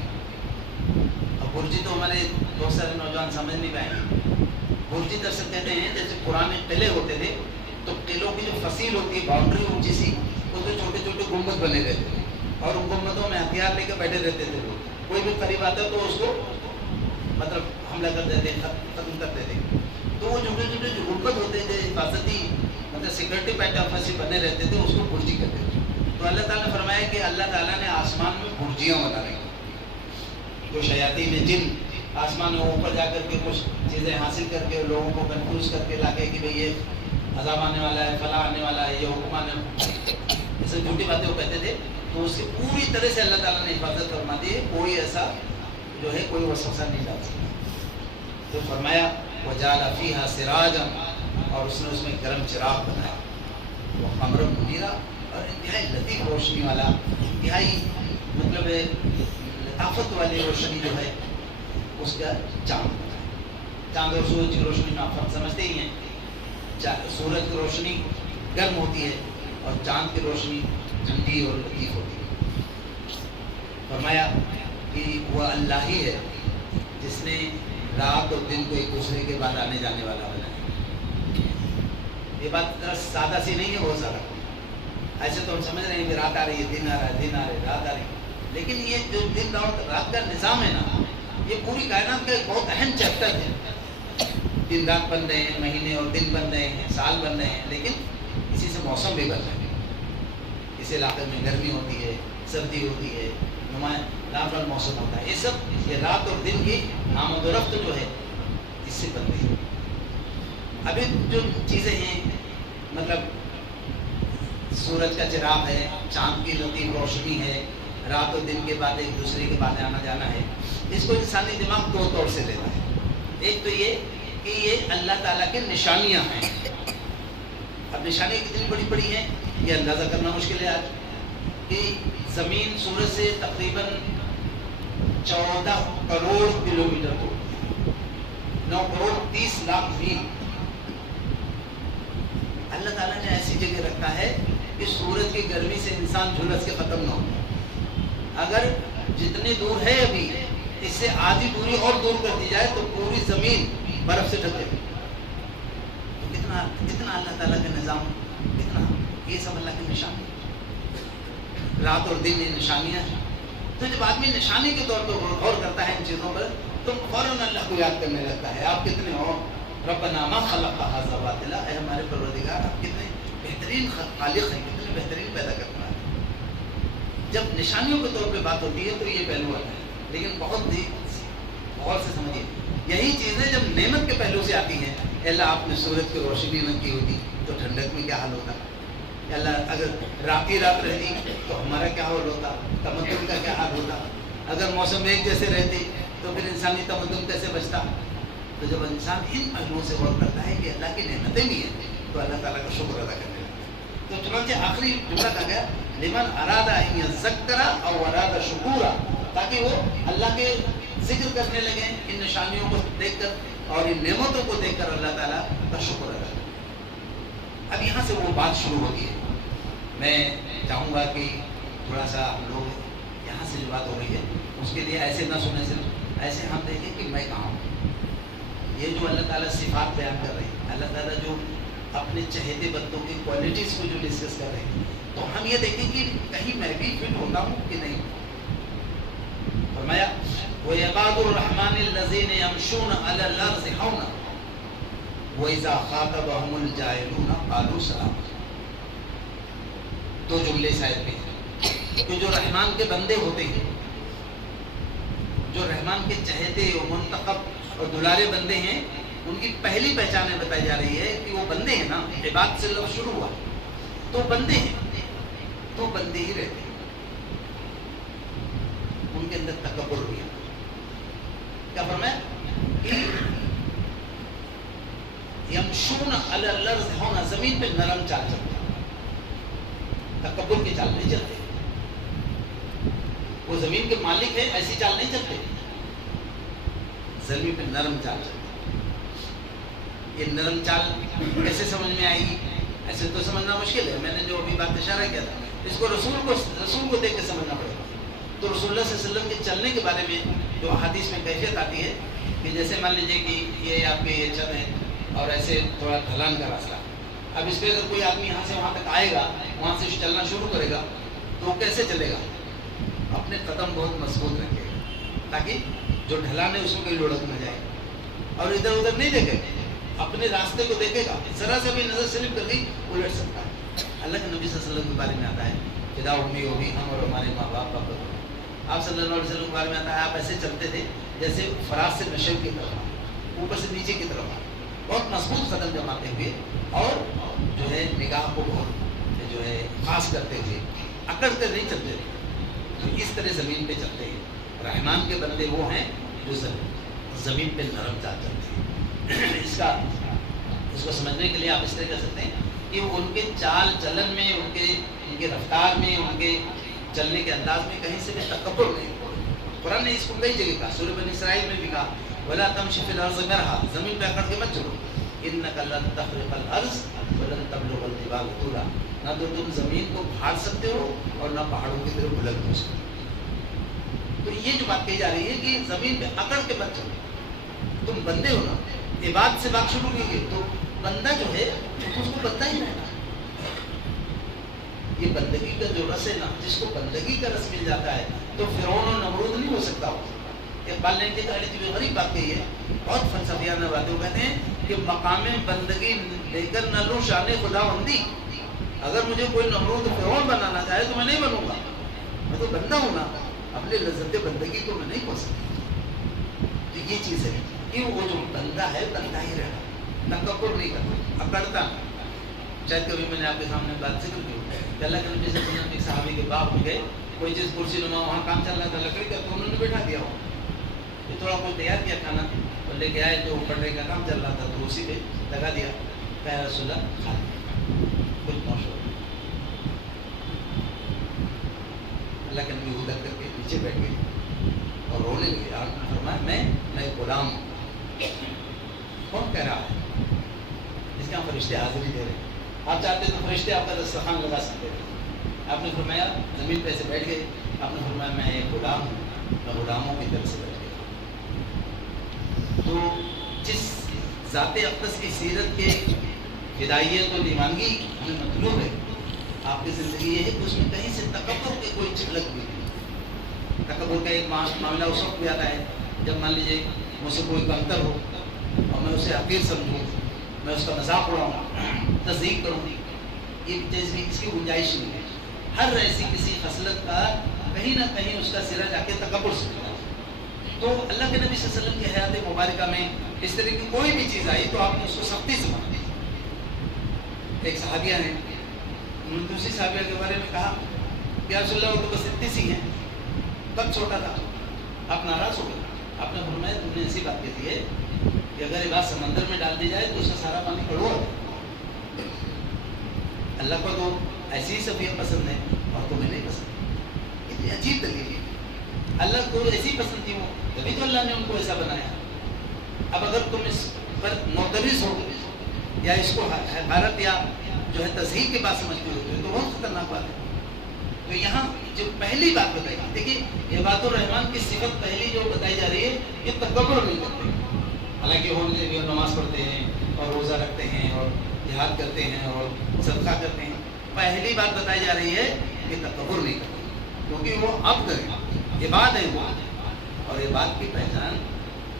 اب برجی تو ہمارے بہت سارے نوجوان سمجھ نہیں پائیں گے. برجی دراصل کہتے ہیں جیسے پرانے قلعے ہوتے تھے تو قلعوں کی جو فصیل ہوتی ہے باؤنڈری اونچی سی اس میں چھوٹے چھوٹے گنبد بنے رہتے تھے اور ان گنبدوں میں ہتھیار لے کے بیٹھے رہتے تھے لوگ. کوئی بھی قریب آتا تو اس کو مطلب حملہ کر دیتے ختم کر دیتے. تو وہ چھوٹے چھوٹے جو گنبد ہوتے تھے حفاظتی مطلب سیکورٹی پیٹرن سے بنے رہتے تھے اس کو برجی کہتے تھے. تو اللہ تعالیٰ نے فرمایا کہ اللہ تعالیٰ نے آسمان میں برجیاں بنا رہی ہیں. جو شیاطین جن آسمان میں اوپر جا کر کے کچھ چیزیں حاصل کر کے لوگوں کو کنفیوز کر کے لا کے کہ بھئی یہ عذاب آنے والا ہے, فلاں آنے والا ہے, یہ حکم آنے والا ہے, ایسے جھوٹی باتیں وہ کہتے تھے. تو اس سے پوری طرح سے اللہ تعالیٰ نے حفاظت فرما دی ہے. کوئی ایسا جو ہے کوئی وسوسہ نہیں ڈال سکتا. تو فرمایا وَجَعَلَ فِيهَا سِرَاجًا, اور اس نے اس میں گرم چراغ بنایا, وہ قمر منیرا, اور انتہائی لطیف روشنی والا, انتہائی مطلب لطافت والی روشنی جو ہے اس کا چاند بنایا. چاند اور سورج کی روشنی میں آپ فرق سمجھتے ہی ہیں. سورج کی روشنی گرم ہوتی ہے اور چاند کی روشنی ٹھنڈی اور لطیف ہوتی ہے. فرمایا کہ وہ اللہ ہی ہے جس نے رات اور دن کو ایک دوسرے کے بعد آنے جانے والا بنایا. یہ بات سادہ سی نہیں ہے, بہت زیادہ. ایسے تو ہم سمجھ رہے ہیں کہ رات آ رہی ہے, دن آ رہا ہے, دن آ رہے, رات آ رہی ہے. لیکن یہ جو دن اور رات کا نظام ہے نا, یہ پوری کائنات کا ایک بہت اہم چیپٹر ہے. دن رات بن رہے ہیں, مہینے اور دن بن رہے ہیں, سال بن رہے ہیں, لیکن اسی سے موسم بھی بن رہے ہیں. اس علاقے میں گرمی ہوتی ہے, سردی ہوتی ہے, نارمل موسم ہوتا ہے. یہ سب یہ رات اور دن کی آمد و رفت جو ہے اس سے بن رہی ہے. ابھی جو چیزیں ہیں مطلب سورج کا چراغ ہے, چاند کی لطیف روشنی ہے, رات اور دن کے بعد ایک دوسرے کے بعد آنا جانا ہے, اس کو انسانی دماغ دو طور سے لیتا ہے. ایک تو یہ کہ یہ اللہ تعالیٰ کی نشانیاں ہیں. اب نشانیاں کتنی بڑی بڑی ہیں یہ اندازہ کرنا مشکل ہے آج. کہ زمین سورج سے تقریباً 14 کروڑ کلومیٹر کو 9 کروڑ 30 لاکھ میل اللہ تعالیٰ نے ایسی جگہ رکھا ہے کہ سورج کی گرمی سے انسان جھلس کے ختم نہ ہو. اگر جتنی دور ہے ابھی اس سے آدھی دوری اور دور کر دی جائے تو پوری زمین برف سے ڈھک جائے. تو کتنا اللہ تعالیٰ کا نظام, کتنا, یہ سب اللہ کی نشانی. رات اور دن یہ نشانیاں ہیں. تو جب آدمی نشانی کے طور پر غور کرتا ہے ان چیزوں پر تو فوراً اللہ کو یاد کرنے لگتا ہے. آپ کتنے ہو, ربنا ما خلقت ھذا باطلا, اے ہمارے پروردگار آپ کتنے بہترین خالق ہیں, کتنے بہترین پیدا کرنا ہے. جب نشانیوں کے طور پہ بات ہوتی ہے تو یہ پہلو آتا ہے. لیکن بہت ہی غور سے سمجھیے, یہی چیزیں جب نعمت کے پہلو سے آتی ہیں, اللہ آپ نے سورج کی روشنی نہ کی ہوتی تو ٹھنڈک میں کیا حال ہوتا, اللہ اگر رات ہی رات رہتی تو ہمارا کیا حال ہوتا, تمدن کا کیا حال ہوتا, اگر موسم ایک جیسے رہتے تو پھر انسانی تمدن کیسے بچتا. تو جب انسان ان پہلوؤں سے غور کرتا ہے کہ اللہ کی نعمتیں بھی ہیں تو اللہ تعالیٰ کا شکر ادا کرنے لگتا ہے. تو چنانچہ آخری جملہ کہا گیا لمن اراد ان یذکر او اراد شکورا, تاکہ وہ اللہ کے ذکر کرنے لگیں ان نشانیوں کو دیکھ کر اور ان نعمتوں کو دیکھ کر اللہ تعالیٰ کا شکر ادا کریں. اب یہاں سے وہ بات شروع ہوتی ہے. میں چاہوں گا کہ تھوڑا سا ہم لوگ یہاں سے جو بات ہو رہی ہے اس کے لیے ایسے نہ سنیں, صرف ایسے ہم دیکھیں کہ میں کہاں ہوں. یہ جو اللہ تعالیٰ صفات بیان کر رہے ہیں, اللہ تعالیٰ جو اپنے چہیتے بندوں کی کوالٹیز کو جو ڈسکس کر رہے ہیں, تو ہم یہ دیکھیں کہ کہیں میں بھی فٹ ہوتا ہوں کہ نہیں. فرمایا وَعِبَادُ الرَّحْمَنِ الَّذِينَ يَمْشُونَ عَلَى الْأَرْضِ هَوْنًا وَإِذَا خَاطَبَهُمُ الْجَاهِلُونَ قَالُوا سَلَامًا. دو جملے شاید میں ہیں کہ جو رحمان کے بندے ہوتے ہیں, جو رحمان کے چہیتے اور منتخب اور دلارے بندے ہیں, ان کی پہلی پہچانیں بتائی جا رہی ہے کہ وہ بندے ہیں نا, عباد سے لفظ شروع ہوا تو بندے ہیں, تو بندے ہی رہتے ہیں. ان کے اندر تکبر بھی ہے. کیا فرمایا کہ یمشون علی الارض ہونا, زمین پہ نرم چال چلتے, تکبر کی چال نہیں چلتے. وہ زمین کے مالک ہیں, ایسی چال نہیں چلتے, زمین پہ نرم چال چلتے. یہ نرم چال کیسے سمجھ میں آئے گی؟ ایسے تو سمجھنا مشکل ہے. میں نے جو ابھی بات اشارہ کیا تھا اس کو رسول کو دیکھ کے سمجھنا پڑے گا. تو رسول اللہ صلی اللہ علیہ وسلم کے چلنے کے بارے میں جو حدیث میں کیفیت آتی ہے کہ جیسے مان لیجیے کہ یہ آپ کے یہ چھت ہے اور ایسے تھوڑا ڈھلان کا راستہ، اب اس پہ اگر کوئی آدمی یہاں سے وہاں تک آئے گا، وہاں سے چلنا شروع کرے گا تو وہ کیسے چلے گا؟ اپنے قدم بہت مضبوط رکھے گا تاکہ جو ڈھلان ہے اس میں کہیں لڑک نہ جائے، اور ادھر ادھر نہیں دیکھے گا، اپنے راستے کو دیکھے گا، ذرا سے بھی نظر سلپ کر گئی الٹ سکتا ہے۔ اللہ کے نبی صلی اللہ علیہ وسلم کے بارے میں آتا ہے فدا امی ہوگی ہم اور ہمارے ماں باپ کا قدر، آپ صلی اللہ علیہ وسلم کے بارے میں آتا ہے آپ ایسے چلتے تھے جیسے فراز سے نشب کی طرف، اوپر سے نیچے کی طرف، بہت مضبوط قدم جماتے ہوئے اور جو ہے نگاہ کو بہت جو ہے خاص کرتے ہوئے، اکڑ کر نہیں چلتے تھے، تو اس طرح زمین پہ چلتے ہیں۔ رحمان کے بندے وہ ہیں جو زمین پہ نرم چال چلتے ہیں۔ اس کو سمجھنے کے لیے آپ اس طرح کر سکتے ہیں کہ ان کے چال چلن میں، ان کے رفتار میں، ان کے چلنے کے انداز میں کہیں سے بھی تکبر نہیں۔ قرآن نے اس کو کئی جگہ کہا، سورہ بنی اسرائیل میں بھی کہا وَلَا تَمْشِ فِي الْأَرْضِ مَرْحًا، زمین پہ اکڑ کے مت چلو، إِنَّكَ لَن تَخْرِقَ الْأَرْضَ وَلَن تَبْلُغَ الْجِبَالَ طُولًا، نہ تو تم زمین کو پھاڑ سکتے ہو اور نہ پہاڑوں کی طرف بلند ہو سکتے ہو۔ تو یہ جو بات کہی جا رہی ہے کہ زمین پہ اکڑ کے مت چلو، تم بندے ہو نا، عبادت سے بات شروع کی گئی تو بندہ جو ہے اس کو بندہ ہی رہنا، یہ بندگی کا جو رس ہے نا، جس کو بندگی کا رس مل جاتا ہے تو فرعون اور نمرود نہیں ہو سکتا۔ اقبال نے کہا غریب بات کہی ہے، بہت فلسفیانہ بات ہے، وہ کہتے ہیں کہ مقام بندگی لے کر نہ لوں شان خدا بندی، اگر مجھے کوئی نمرود فرعون بنانا چاہے تو میں نہیں بنوں گا، میں تو بندہ ہوں نا، اپنے لذت بندگی کو میں نہیں پہنچ سکتا۔ تو یہ چیز ہے کہ وہ جو بندہ ہے بندہ ہی رہنا، تکبر نہیں کرنا، اکڑتا نہیں۔ شاید کبھی میں نے آپ کے سامنے بات ذکر کی کہ اللہ کے نبی صلی اللہ علیہ وسلم ایک صحابی کے باغ میں گئے، کوئی چیز کرسی نما وہاں کام چل رہا تھا لکڑی کا، تو انہوں نے بیٹھا دیا ہو، تو تھوڑا کوئی تیار کیا کھانا اور لے کے آئے، تو پڑھنے کا کام چل رہا تھا تو اسی پہ لگا دیا، کہا رسول اللہ کھا لیا، کچھ موشو۔ اللہ کے نبی ادھر کر کے نیچے بیٹھ گئے اور رونے لگے، آپ نے فرمایا میں غلام ہوں، کون کہہ رہا ہے؟ اس کے ہم فرشتے حاضری دے رہے ہیں، آپ چاہتے تو فرشتے آپ کا دسترخوان لگا سکتے ہیں۔ آپ نے فرمایا زمین پہ ایسے بیٹھ گئے، آپ نے فرمایا میں ایک غلام ہوں، میں غلاموں کی طرف سے بیٹھ گیا۔ تو جس ذات اقدس کی سیرت کے ہدایت و دیوانگی ہمیں مطلوب ہے، آپ کی زندگی یہ ہے کہ اس میں کہیں سے تکبر کی کوئی جھلک بھی نہیں۔ تکبر کا ایک معاملہ اس وقت بھی آتا ہے جب مان لیجیے مجھ سے کوئی کمتر ہو اور میں اسے حقیر سمجھوں، میں اس کا مذاق اڑاؤں، تصدیق کروں، یہ چیز بھی اس کی گنجائش نہیں ہے۔ ہر ایسی کسی خصلت کا کہیں نہ کہیں اس کا سرا جا کے تکبر سے ملتا ہے۔ تو اللہ کے نبی صلی اللہ علیہ وسلم کی حیات مبارکہ میں اس طرح کی کوئی بھی چیز آئی تو آپ نے اس کو سختی سے مانا۔ ایک صحابیہ ہیں، انہوں نے دوسری صحابیہ کے بارے میں کہا کہ یا رسول اللہ وہ تو بس اتنی سی ہیں، کب چھوٹا تھا، آپ ناراض ہو گئے۔ آپ نے فرمایا تم نے ایسی بات کہتی ہے کہ اگر یہ بات سمندر میں ڈال دی جائے تو اس کا سارا پانی کڑوا ہے۔ اللہ کو تو ایسی ہی صفیہ پسند ہے اور تمہیں نہیں پسند، کتنی عجیب دلیل ہے۔ اللہ کو ایسی پسند تھی وہ، تبھی تو اللہ نے ان کو ایسا بنایا۔ اب اگر تم اس پر معترض ہو یا اس کو حقارت یا جو ہے تضحیق کے بات سمجھتے ہو تو بہت خطرناک بات ہے۔ تو یہاں جو پہلی بات بتائی، دیکھیے عباد الرحمان کی صفت پہلی جو بتائی جا رہی ہے، یہ تکبر نہیں کرتے، حالانکہ وہ نماز پڑھتے ہیں اور روزہ رکھتے ہیں اور جہاد کرتے ہیں اور صدقہ کرتے ہیں۔ پہلی بات بتائی جا رہی ہے کہ تکبر نہیں کرتے، کیونکہ وہ عبد ہے، عباد ہے وہ، اور عباد کی پہچان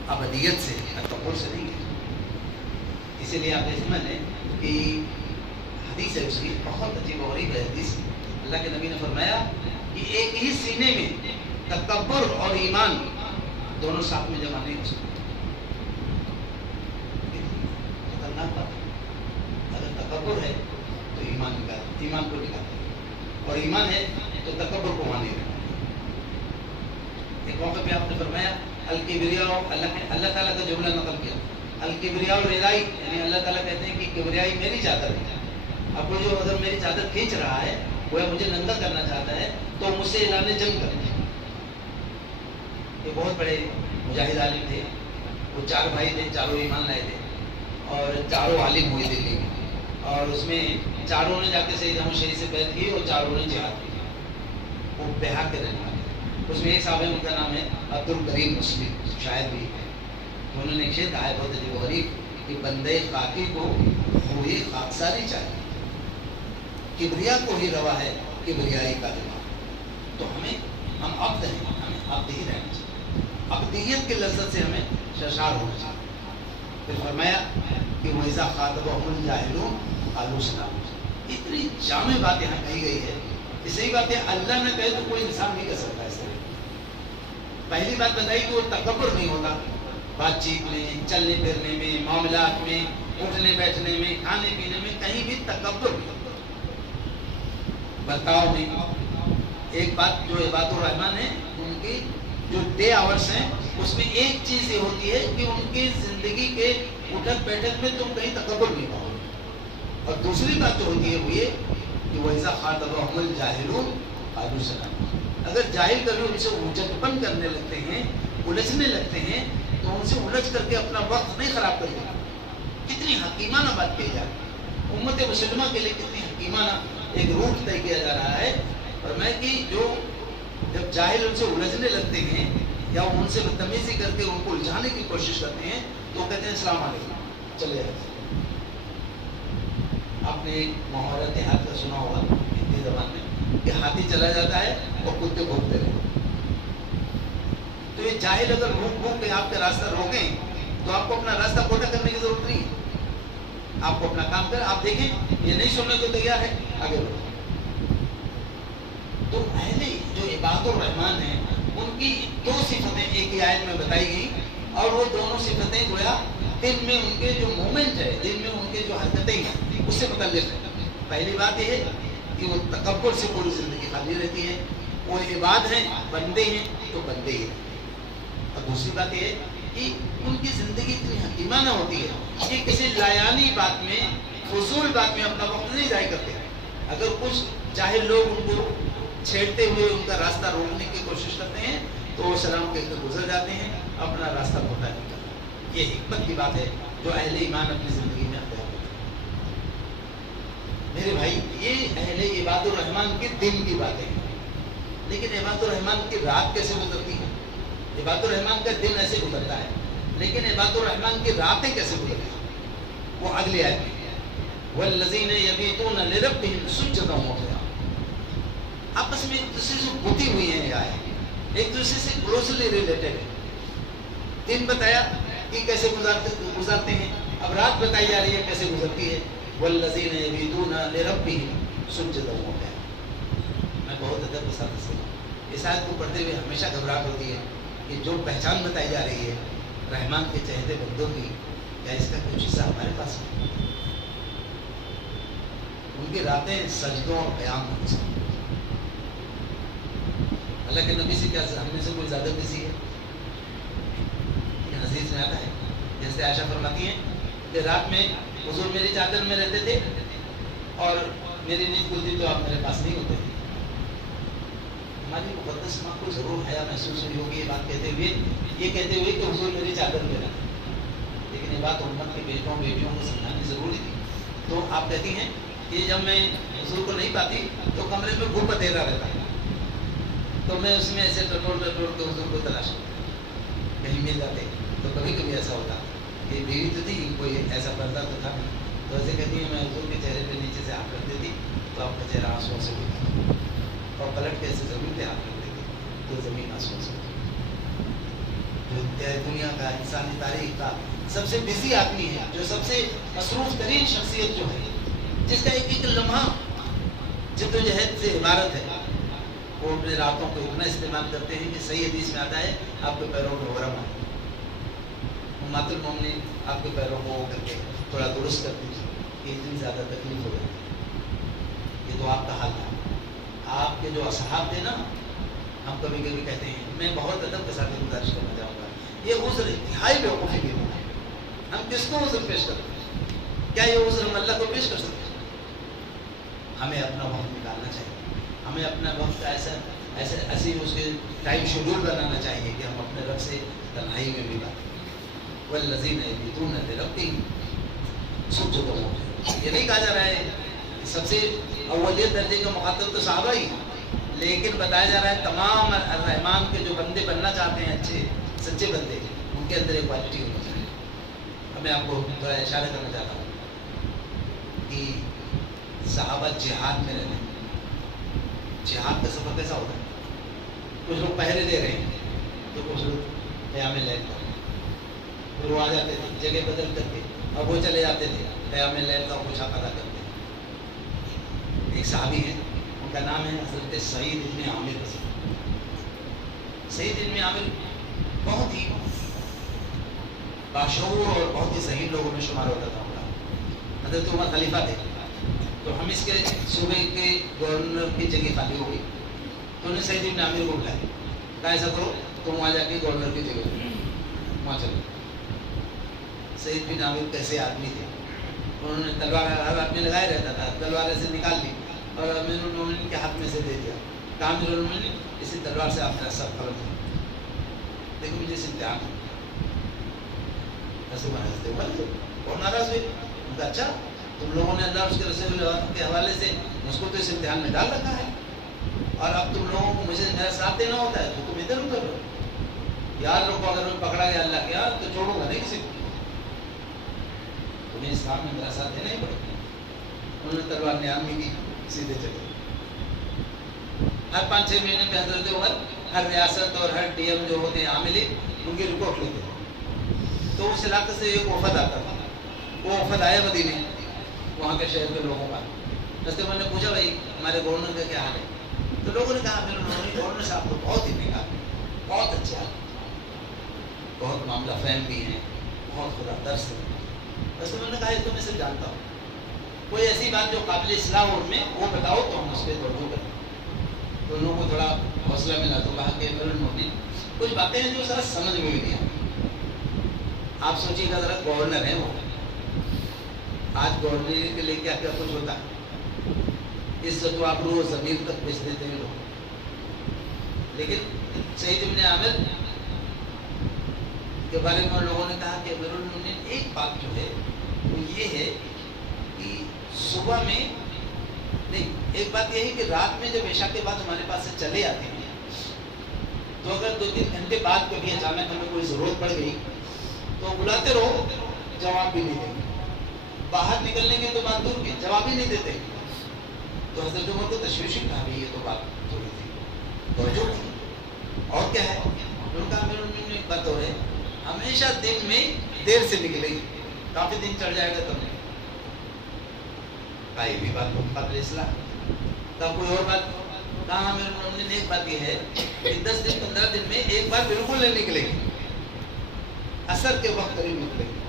ابدیت سے، تکبر سے نہیں ہے۔ اسی لیے آپ دیکھیں میں نے کہ حدیث ہے اس کی بہت عجیب و غریب ہے حدیث، اللہ کے نبی نے فرمایا کہ ایک ہی سینے میں تکبر اور ایمان دونوں ساتھ میں جمع نہیں ہو سکتے۔ خطرناک بات ہے، اگر تکبر ہے تو ایمان کو نکالتا ہے، اور ایمان ہے تو تکبر کو وہاں نہیں رکھتا۔ ایک موقع پہ آپ نے فرمایا الکبریاء، اللہ تعالیٰ کا جملہ نقل کیا، الکبریاء ردائی، یعنی اللہ تعالیٰ کہتے ہیں کہ کبریائی میری چادر ہے۔ اب وہ جو اگر میری چادر کھینچ رہا ہے، وہ مجھے ننگا کرنا چاہتا ہے تو مجھ سے اعلان جنگ کریں۔ یہ بہت بڑے مجاہد عالم تھے، وہ 4 بھائی تھے، چاروں ایمان لائے تھے اور چاروں عالم ہوئے دلی میں، اور اس میں چاروں نے جا کے سید احمد شہید سے بیعت کی اور چاروں نے جہاد کی۔ وہ بہار کے رہنے والے، تو اس میں ایک صاحب ہے، ان کا نام ہے عبد الکریم مسلم، شاعر بھی ہے. انہوں نے ایک شعر کہا ہے بہت عجیب و غریب کہ بندے خاکی کو ہوئے خاکساری چاہیے، کبریا کو ہی روا ہے کبریائی کا دماغ. تو ہم عبد ہیں، ہمیں عبد ہی رہنا چاہیے، عبدیت کی لذت سے ہمیں سرشار ہونا چاہیے. پھر فرمایا کہ وَإِذَا خَاطَبَهُمُ الْجَاهِلُونَ قَالُوا سَلَامًا. اتنی جامع بات یہاں کہی گئی ہے کہ صحیح بات ہے، اللہ نہ کہے تو کوئی انسان نہیں کر سکتا اس طرح. پہلی بات بتائی کہ وہ تکبر نہیں ہوتا، بات چیت میں، چلنے پھرنے میں، معاملات میں، اٹھنے بیٹھنے میں، کھانے پینے میں، کہیں بھی تکبر نہیں، برتاؤ میں. ایک بات جو عباد الرحمن ہے، ان کی جو ڈے آورس ہیں اس میں ایک چیز یہ ہوتی ہے کہ ان کی زندگی کے اٹھک بیٹھک میں تم کہیں تکبر نہیں پاؤ. اور دوسری بات جو ہوتی ہے وہ یہ کہ وَإِذَا خَاطَبَهُمُ الْجَاهِلُونَ قَالُوا سَلَامًا. اگر جاہل کبھی ان سے اونچاپن کرنے لگتے ہیں، الجھنے لگتے ہیں، تو ان سے الجھ کر کے اپنا وقت نہیں خراب کرتے. کتنی حکیمانہ بات کہی جا رہی ہے، امت مسلمہ کے لیے کتنی حکیمانہ ایک روٹ طے کیا جا رہا ہے. اور میں کہ جو جب جاہل ان سے الجھنے لگتے ہیں یا ان سے بدتمیزی کر کے ان کو الجھانے کی کوشش کرتے ہیں تو کہتے ہیں السلام علیکم، چلے جاتے. آپ نے ایک محاورہ دیہات کا سنا ہوگا ہندی زبان میں کہ ہاتھی چلا جاتا ہے اور کتے بھوکتے رہے. تو یہ جاہل اگر بھوک بھوک کے آپ کا راستہ روکیں تو آپ کو اپنا راستہ کھوٹا کرنے کی ضرورت نہیں ہے. آپ کو اپنا کام کریں، آپ دیکھیں یہ نہیں سننے کو تیار ہے، آگے بڑھیں. تو اہل جو عباد الرحمن ہیں ان کی دو صفتیں ایک ہی آیت میں بتائی گئی، اور وہ دونوں صفتیں گویا دن میں ان کے جو مومنٹ ہے، دن میں ان کے جو حرکتیں ہیں اس سے متعلق ہے. پہلی بات یہ ہے کہ وہ تکبر سے پوری زندگی خالی رہتی ہے، وہ عباد ہیں، بندے ہیں تو بندے ہی ہیں. اور دوسری بات یہ ہے کہ ان کی زندگی اتنی حکیمانہ ہوتی ہے کہ کسی لایانی بات میں، فضول بات میں اپنا وقت نہیں ضائع کرتے. اگر کچھ جاہل لوگ ان کو چھیڑتے ہوئے ان کا راستہ روکنے کی کوشش کرتے ہیں تو وہ سلام کہہ کر گزر جاتے ہیں، اپنا راستہ کھوٹا نہیں کرتے. یہ حکمت کی بات ہے جو اہل ایمان اپنی زندگی میں اختیار کرتے ہیں. میرے بھائی، یہ اہل عباد الرحمن کے دن کی باتیں ہیں، لیکن عباد الرحمن کی رات کیسے گزرتی ہے؟ عباد الرحمن کا دن ایسے گزرتا ہے، لیکن عباد الرحمن کی راتیں کیسے گزرتی ہیں؟ وہ اگلی آیت میں وَالَّذِينَ يَبِيتُونَ لِرَبِّهِمْ سُجَّدًا وَقِيَامًا. آپس میں ایک دوسرے سے گھٹی ہوئی ہیں، یہ آیت ایک دوسرے سے کلوزلی ریلیٹڈ ہے. دن بتایا کہ کیسے گزارتے ہیں، اب رات بتائی جا رہی ہے کیسے گزرتی ہے. وَالَّذِينَ يَبِيتُونَ لِرَبِّهِمْ سُجَّدًا وَقِيَامًا. میں بہت ادب کے ساتھ اس آیت کو پڑھتے ہوئے ہمیشہ گھبراہٹ ہوتی ہے کہ جو پہچان بتائی جا رہی ہے رحمان کے چہتے بندوں کی، کیا اس کا کچھ حصہ ہمارے پاس ہے؟ ان کی راتیں سجدوں اور قیام میں گزرتی. اللہ کے نبی سے کیا ہم میں سے کوئی زیادہ بزی ہے؟ حدیث میں آتا ہے، جیسے عائشہ فرماتی ہیں کہ رات میں حضور میری چادر میں رہتے تھے اور میری نیند کھلتی تو آپ میرے پاس نہیں ہوتے تھے. ہماری مقدس ماں کو ضرور حیا محسوس ہوئی ہوگی یہ بات کہتے ہوئے کہ حضور میری چادر میں رہتے، لیکن یہ بات امت کے بیٹوں بیٹیوں کو سمجھانی ضروری تھی. تو آپ کہتی ہیں کہ جب میں حضور کو نہیں پاتی تو کمرے میں گھوم پتیرا رہتا ہے، تو میں اس میں ایسے ٹٹول کے حضور کو تلاش کرتا، کہیں مل جاتے. تو کبھی کبھی ایسا ہوتا کہ بیوی تو تھی، کوئی ایسا پردہ تو تھا نہیں، تو ایسے کہتی ہے میں حضور کے چہرے پہ نیچے سے ہاتھ رکھ دیتی تو آپ کا چہرہ آنسوؤں سے ہوتا، اور پلٹ کے ایسے زمین پہ ہاتھ رکھ دیتی تو زمین آنسوؤں سے ہوتی. دنیا کا انسانی تاریخ کا سب سے بزی آدمی ہے، جو سب سے مصروف ترین شخصیت جو ہے، جس کا ایک ایک لمحہ جدوجہد سے عبارت ہے، وہ اپنے راتوں کو اتنا استعمال کرتے ہیں کہ صحیح حدیث میں آتا ہے آپ کے پیروں کو ورم آئے. امہات المومنین آپ کے پیروں کو وہ کر کے تھوڑا درست کر دیجیے، کہ اتنی زیادہ تکلیف ہو جاتی ہے. یہ تو آپ کا حال تھا. آپ کے جو اصحاب تھے نا، ہم کبھی کبھی کہتے ہیں، میں بہت ادب کے ساتھ گزارش کرنا چاہوں گا، یہ عذر انتہائی بیوقوفی کے ہونا ہے. ہم کس کو عذر پیش کرتے ہیں؟ کیا یہ عذر ہم اللہ کو پیش کر سکتے ہیں؟ ہمیں اپنا وقت نکالنا چاہیے، ہمیں اپنا وقت ایسے اس کے ٹائم شیڈول بنانا چاہیے کہ ہم اپنے رب سے تنہائی میں بھی بات. وَالَّذِينَ يَبِيتُونَ لِرَبِّهِمْ سُجَّدًا وَقِيَامًا. یہ نہیں کہا جا رہا ہے کہ سب سے اولیت درجے کا مخاطب تو صحابہ ہی، لیکن بتایا جا رہا ہے تمام الرحمان کے جو بندے بننا چاہتے ہیں اچھے سچے بندے ان کے اندر ایک کوالٹی ہونی چاہیے. اب میں آپ کو تھوڑا اشارہ کرنا چاہتا ہوں کہ صحابہ جہاد میں رہتے ہیں. جہاد کا سفر کیسا ہوتا ہے؟ کچھ لوگ پہرے دے رہے ہیں تو کچھ لوگ قیام لیل کر رہے ہیں. پھر وہ آ جاتے تھے جگہ بدل کر کے اب وہ چلے جاتے تھے قیام لیل کا کچھ ادا کرتے. ایک صحابی ہے ان کا نام ہے حضرت سعید بن عامر. سعید بن عامر بہت ہی باشعور اور بہت ہی صحیح لوگوں میں شمار ہوتا تھا. حضرت عمر خلیفہ تھے تو ہم اس کے صوبے کے گورنر کی جگہ خالی ہو گئی تو انہیں سعید بن عامر کو بلایا کہا ایسا کرو تم وہاں جا کے گورنر کی جگہ وہاں چلو. سعید بن عامر کیسے آدمی تھے انہوں نے تلوار ہر آدمی لگائے رہتا تھا تلوار ایسے نکال لی اور امیر المومنین کے ہاتھ میں سے دے دیا. کہا امیر المومنین اسی تلوار سے آپ میرا سر پھڑ دیں لیکن مجھے اس امتحان اور ناراض ہوئی. ان کا اچھا تم لوگوں نے اللہ اس کے رسول کے حوالے سے مجھ کو تو اس امتحان میں ڈال رکھا ہے اور اب تم لوگوں کو مجھے میرا ساتھ دینا ہوتا ہے تو تم ادھر ادھر رہو. یاد رکھو اگر میں پکڑا گیا اللہ کیا تو چھوڑوں گا نہیں کسی کو. تمہیں اس کام میں میرا ساتھ دینا ہی پڑے گا. انہوں نے تلوار نیامی کی سیدھے چلے. ہر 5-6 مہینے میں حضرت عمر ہر ریاست اور ہر ڈی ایم جو ہوتے ہیں عاملی ان کی رپورٹ لیتے ہیں. تو اس علاقے سے ایک وفد آتا تھا. وہ وفد آیا مدینے وہاں کے شہر کے لوگوں کا. رستے میں نے پوچھا بھائی ہمارے گورنر کا کیا حال ہے تو لوگوں نے کہا میرے گورنر صاحب تو بہت ہی بیکار بہت اچھا بہت معاملہ فہم بھی ہیں بہت خدا درس ہے. رستے میں نے کہا یہ تو میں صرف جانتا ہوں کوئی ایسی بات جو قابل اصلاح ہو ان میں وہ بتاؤ تو ہم اس پہ توجہ کریں. تو ان لوگوں کو تھوڑا حوصلہ ملا تو کہا کہ امیر المومنین کچھ باتیں ہیں جو سر سمجھ میں بھی نہیں آتی. آپ سوچیے گا ذرا گورنر ہے وہ آج گورنر کے لیے کیا کیا کچھ ہوتا ہے. عزت و آبرو و ضمیر تک بیچ دیتے ہیں لوگ. لیکن سعید بن عامر کے بارے میں لوگوں نے کہا کہ امیر المومنین ایک بات جو ہے وہ یہ ہے کہ صبح میں نہیں ایک بات یہ ہے کہ رات میں جب عشاء کے بعد ہمارے پاس سے چلے آتے ہیں تو اگر 2-3 گھنٹے بعد کبھی اچانک ہمیں کوئی ضرورت پڑ گئی تو بلاتے رہو جواب بھی نہیں دیں گے. باہر نکلنے کے تو بات دور کی جواب ہی نہیں دیتے. تو حضرت عمر کو تشویش کہا بھی یہ تو بات تھوڑی تھی توجہ نہیں. اور کیا ہے ان کا امیر المومنین ایک بات ہو رہے ہمیشہ دن میں دیر سے نکلے گی کافی دن چڑھ جائے گا تب نہیں. یہ بھی بات قابل اصلاح. تب کوئی اور بات کہاں امیر المومنین ایک بات یہ ہے کہ 10 دن 15 دن میں ایک بار بالکل نہیں نکلے گی اثر کے وقت قریب نکلے گی.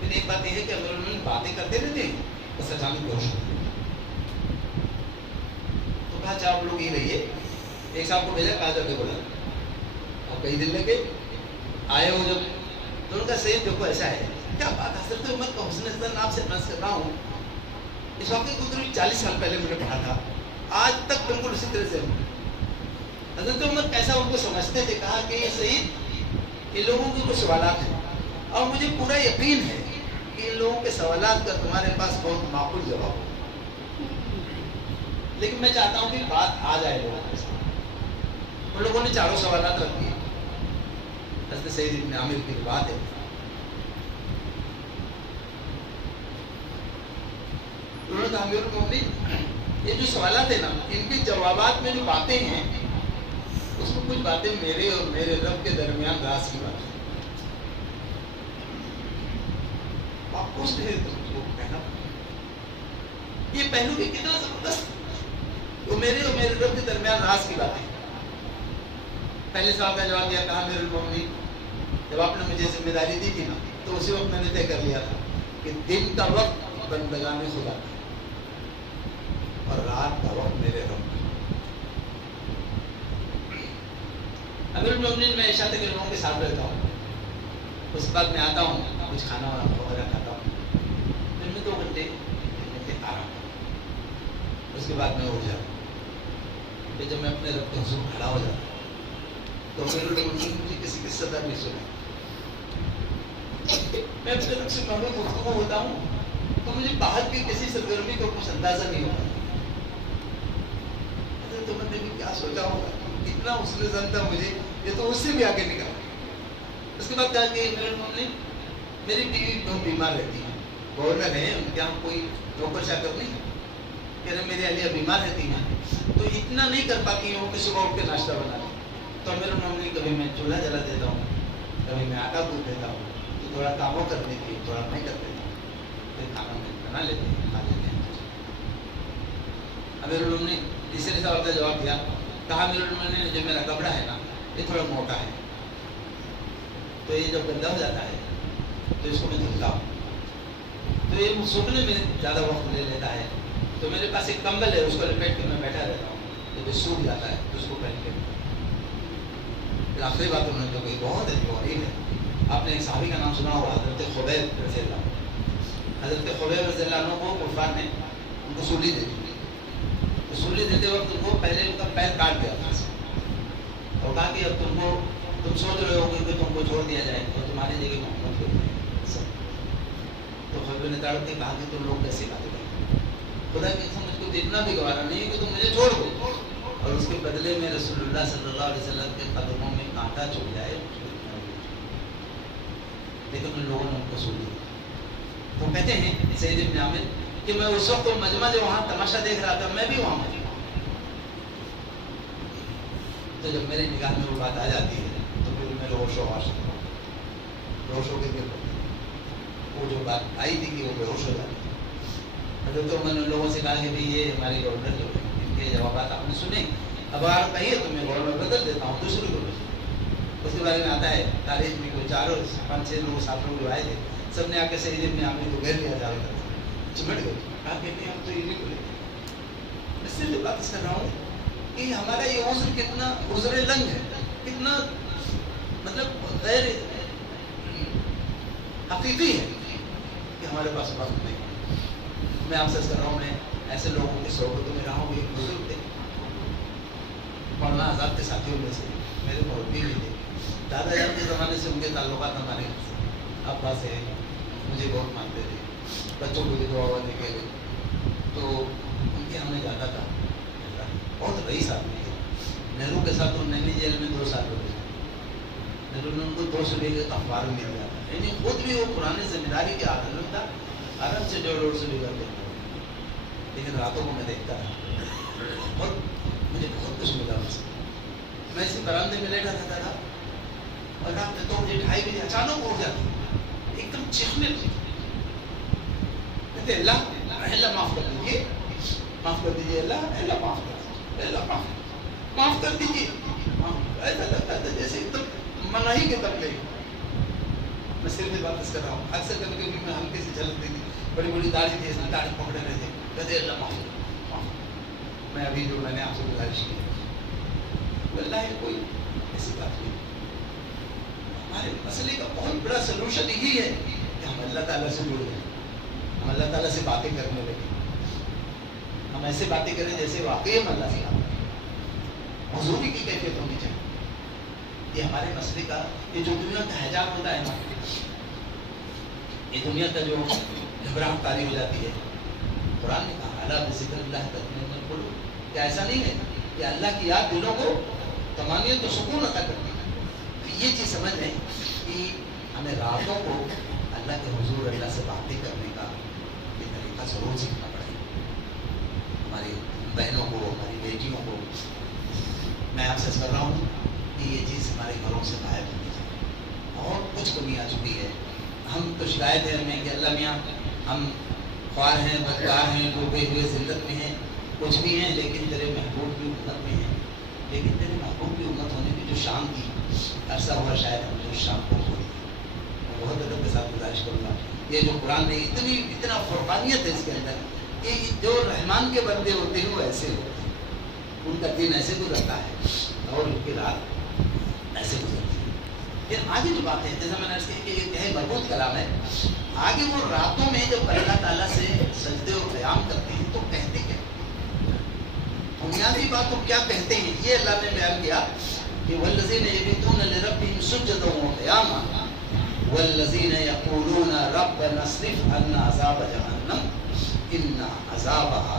پھر ایک بات یہ ہے کہ امیر المومنین باتیں کرتے رہتے ہیں بس اچانک بے ہوش ہو تو کہا چاہ آپ لوگ ہی رہیے. ایک صاحب کو بھیجا کہا جا کے بولا آپ کئی دن لگے آئے ہو جب تو ان کا سید دیکھو ایسا ہے کیا بات حضرت عمر کا حسن زن آپ سے نظر کر رہا ہوں. اس واقعے کو قریب 40 سال پہلے میں نے پڑھا تھا آج تک بالکل اسی طرح سے ہوں. حضرت عمر کیسا ان کو سمجھتے تھے. کہا کہ یہ سعید ان لوگوں کے کچھ سوالات ہیں اور مجھے پورا یقین ہے کہ ان لوگوں کے سوالات کا تمہارے پاس بہت معقول جواب ہو لیکن میں چاہتا ہوں کہ بات آ جائے لوگوں کے سامنے. ان لوگوں نے چاروں سوالات رکھ دیے. حضرت سعید بن عامر کی بات ہے انہوں نے کہا امیر المومنین یہ جو سوالات ہیں نا ان کے جوابات میں جو باتیں ہیں اس میں کچھ باتیں میرے اور میرے رب کے درمیان راز کی بات ہے. آپ اس نے کہنا یہ پہلو بھی کتنا زبردست وہ میرے اور میرے رب کے درمیان راز کی بات ہے. پہلے سوال کا جواب دیا. کہا امیر المومنین جب آپ نے مجھے ذمہ داری دی تھی نا تو اسی وقت میں نے طے کر لیا تھا کہ دن کا وقت بندگان خدا کا اور رات کا وقت میرے رب کا. امیر المومنین میں عشاء تک لوگوں کے ساتھ رہتا ہوں اس کے بعد میں آتا ہوں کچھ کھانا وغیرہ کھاتا ہوں پھر میں 2 گھنٹے آرام اس کے بعد میں اٹھ جاتا ہوں. پھر جب میں اپنے رب کے حضور کھڑا ہو جاتا ہوں تو امیر المومنین مجھے کسی کی صدا نہیں سنی. میں اپنے رب سے محبوب گفتگو ہوتا ہوں تو مجھے باہر کی کسی سرگرمی کا کچھ اندازہ نہیں ہوتا. تو بندے نے کیا سوچا ہوگا، اتنا اس نے زن تھا مجھے، یہ تو اس سے بھی آگے نکلا۔ اس کے بعد کہا کہ میری بیوی بہت بیمار رہتی ہے، گورنر ہے، ان کے یہاں کوئی نوکر چاکر نہیں، کہہ رہے میری اہلیہ بیمار رہتی ہیں تو اتنا نہیں کر پاتی ہوں کہ صبح اٹھ کے ناشتہ بنا لیں۔ تو امیر المومنین کبھی میں چولہا جلا دیتا ہوں، کبھی میں آٹا گوندھ دیتا ہوں، تو تھوڑا کام وہ کر دیتی ہے، تھوڑا میں کر دیتا ہوں، پھر کھانا میں بنا لیتے ہیں، کھا لیتے ہیں۔ امیر المومنین نے تیسرے سوال کا جواب دیا، کہا امیر المومنین نے جو میرا کپڑا ہے نا یہ تھوڑا موٹا ہے، تو یہ جب گندا ہو جاتا ہے تو اس کو میں دھلتا ہوں، تو یہ سوکھنے میں زیادہ وقت لے لیتا ہے، تو میرے پاس ایک کمبل ہے اس کو لپیٹ کے میں بیٹھا رہتا ہوں، جب یہ سوکھ جاتا ہے تو اس کو پہن کے۔ پھر آخری بات انہوں نے جو کہی بہت عجیب و غریب ہے، آپ نے ایک صحابی کا نام سنا ہوگا حضرت خبیب رضی اللہ عنہ۔ حضرت خبیب رضی اللہ عنہ کو کفار نے ان کو سولی دے دی، تو سولی دیتے وقت ان کو پہلے ان کا پیر کاٹ دیا تھا اور کہا کہ اب تم سوچ رہے ہو کہ تم کو چھوڑ دیا جائے اور تمہاری جگہ محمد کو دے۔ تو خبیب نے تڑپ کے کہا کہ تم لوگ کیسے باتیں کرتے، خدا کی قسم مجھ کو دیکھنا بھی گوارا نہیں ہے کہ تم مجھے چھوڑ دو، اور اس کے بدلے میں رسول اللہ صلی اللہ علیہ وسلم کے قدموں میں کانٹا چھپ جائے، لیکن ان لوگوں نے ان کو سولی دی۔ وہ کہتے ہیں سید ابن عامر کہ میں اس وقت مجمع جو وہاں تماشا دیکھ رہا تھا میں بھی وہاں موجود، تو جب میرے نگاہ میں وہ بات آ جاتی ہے تو پھر میں روش و واش روش ہو کے گر پڑتا، وہ جو بات آئی تھی کہ وہ بے ہوش ہو جاتی۔ حضرت عمر نے لوگوں سے کہا کہ بھئی یہ ہماری گورنر جو ہے ان کے جوابات آپ نے سنے، اب اگر کہیے تو میں گورنر بدل دیتا ہوں دوسری گورنر۔ اس کے بارے میں آتا ہے تاریخ میں کوئی 4-5-6 لوگ 7 لوگ جو آئے تھے، سب نے آ کے سید ابن عامر کو گھیر لیا، چاروں طرف چمٹ گئے، کہا کہ نہیں ہم تو یہ نہیں بولے۔ میں صرف بات اس کر رہا ہوں کہ ہمارا یہ عذر کتنا عذر لنگ ہے، کتنا مطلب غیر حقیقی ہے کہ ہمارے پاس وقت نہیں۔ میں آپ سے کر رہا ہوں، میں ایسے لوگوں کی صحبتوں میں رہا ہوں، ایک بزرگ تھے مولانا آزاد کے ساتھیوں میں سے، میرے مربی بھی تھے، دادا جان کے زمانے سے ان کے تعلقات ہمارے ابا سے مجھے بہت مانتے تھے، بچوں کو بھی دعا دے کے گئے، تو ان کے ہمیں جاتا تھا، بہت رئیس آدمی تھے۔ نہرو کے ساتھ وہ نینی جیل میں 2 سال ہوئے، نہرو نے ان کو 200 بیگھے کا اخبار میں دیا تھا، یعنی خود بھی وہ پرانے ذمہ داری کے عادت میں تھا، آرام سے 150 بیگھے دیتا، لیکن راتوں کو میں دیکھتا رہا اور مجھے بہت کچھ ملا ان سے۔ میں اسی برآمدے میں لیٹا رہتا تھا اور رات میں 2 بجے 2:30 بجے اچانک اٹھ جاتی، ایک دم چیخنے لگی، کہتے اللہ معاف کر دیجیے، معاف کر دیجیے، اللہ معاف کر دیجیے، اللہ معاف کر دیجیے، ایسا لگتا تھا جیسے ایک دم مناہی کے تک گئی۔ میں صرف بات کر رہا ہوں، اکثر کبھی کبھی میں ہلکے سے جھلکتی تھی، بڑی بڑی داڑھی تھی، اس نے داڑھی پکڑے رہے تھے، کہتے اللہ معاف کر۔ میں ابھی جو میں نے آپ سے گزارش کی اللہ کوئی ایسی بات نہیں، ہمارے مسئلے کا بہت بڑا سلوشن یہی ہے کہ ہم اللہ تعالیٰ سے جڑ جائیں، ہم اللہ تعالیٰ سے باتیں کرنے لگیں، ہم ایسے باتیں کریں جیسے واقعی ہم اللہ سے بات کریں، حضوری کی کیفیت ہونی چاہیے۔ یہ ہمارے مسئلے کا، یہ جو دنیا کا حجاب ہوتا ہے نا، یہ دنیا کا جو گھبراہٹ طاری ہو جاتی ہے، قرآن نے کہا الا بذکر اللہ تطمئن القلوب، کیا ایسا نہیں ہے کہ اللہ کی یاد دلوں کو طمانینت و سکون عطا کرتی ہے؟ تو یہ چیز سمجھ لیں کہ ہمیں راتوں کو اللہ کے حضور اللہ سے باتیں کرنے کا یہ طریقہ ضرور سیکھنا پڑے گا۔ ہماری بہنوں کو، ہماری بیٹیوں کو میں آپ سے کر رہا ہوں کہ یہ چیز ہمارے گھروں سے غائب ہونی چاہیے، اور کچھ کمی آ چکی ہے۔ ہم تو شکایت ہے ہمیں کہ اللہ میاں ہم خوار ہیں، بدکار ہیں، ڈوبے ہوئے ذلت میں ہیں، کچھ بھی ہیں، لیکن تیرے محبوب کی امت میں ہیں، لیکن تیرے محبوب کی امت ہونے کی جو شان تھی، عرصہ ہوا شاید ہم نے اس شان کو کھو دیا۔ میں بہت ادب کے ساتھ گزارش کروں گا، یہ جو قرآن نے اتنا فرقانیت ہے اس کے اندر کہ جو رحمان کے بندے ہوتے ہیں وہ ایسے ہوتے ہیں، ان کا دن ایسے گزرتا ہے اور ان کی رات ایسے گزرتی ہے۔ پھر آگے جو بات ہے، جیسا میں نے عرض کی کہ یہ انتہائی مربوط کلام ہے، آگے وہ راتوں میں جب اللہ تعالیٰ سے سجدے اور قیام کرتے ہیں تو کہتے کیا، بنیادی بات تو کیا کہتے ہیں، یہ اللہ نے بیان کیا کہ والذین یبیتون لربہم سجدا وقیاما والذین یقولون ربنا اصرف عنا عذاب جہنم ان عذابها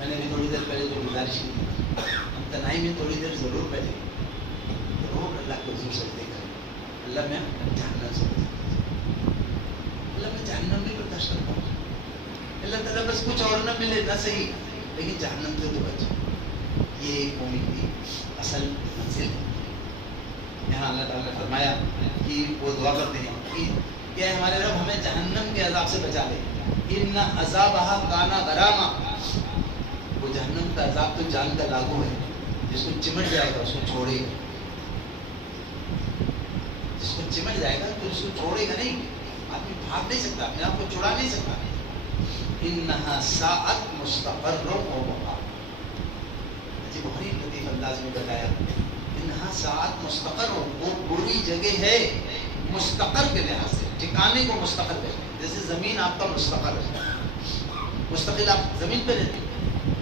میں نے بھی تھوڑی دیر پہلے جو گزارش کی تھی، ہم تنہائی میں تھوڑی دیر ضرور بیٹھے، ضرور اللہ کے حضور سجدے کریں، اللہ میں جہنم سے اللہ میں جہنم نہیں برداشت کر پاؤں، اللہ تعالیٰ بس کچھ اور نہ ملے نہ صحیح لیکن جہنم سے تو بچو، یہ ایک مومن کی اصل منزل ہے۔ یہاں اللہ تعالیٰ نے فرمایا کہ وہ دعا کرتے ہیں کہ ہمارے رب ہمیں جہنم کے عذاب سے بچا لے، ان عذابہا کانا غراما، وہ جہنم کا عذاب تو جان کا لاگو ہے، جس کو چمٹ جائے گا اس کو چھوڑے گا، جس کو چمٹ جائے گا تو اس کو چھوڑے گا نہیں، آدمی بھاگ نہیں سکتا، اپنے آپ کو چھڑا نہیں سکتا۔ انہا ساعت مستقر و مقام، عجیب بہت لطیف انداز میں بتایا، انہا ساعت مستقر، وہ بری جگہ ہے مستقر کے لحاظ سے، ٹھکانے کو مستقر کہتے ہیں، جیسے زمین آپ کا مستقر ہے، مستقل آپ زمین پہ رہتے ہیں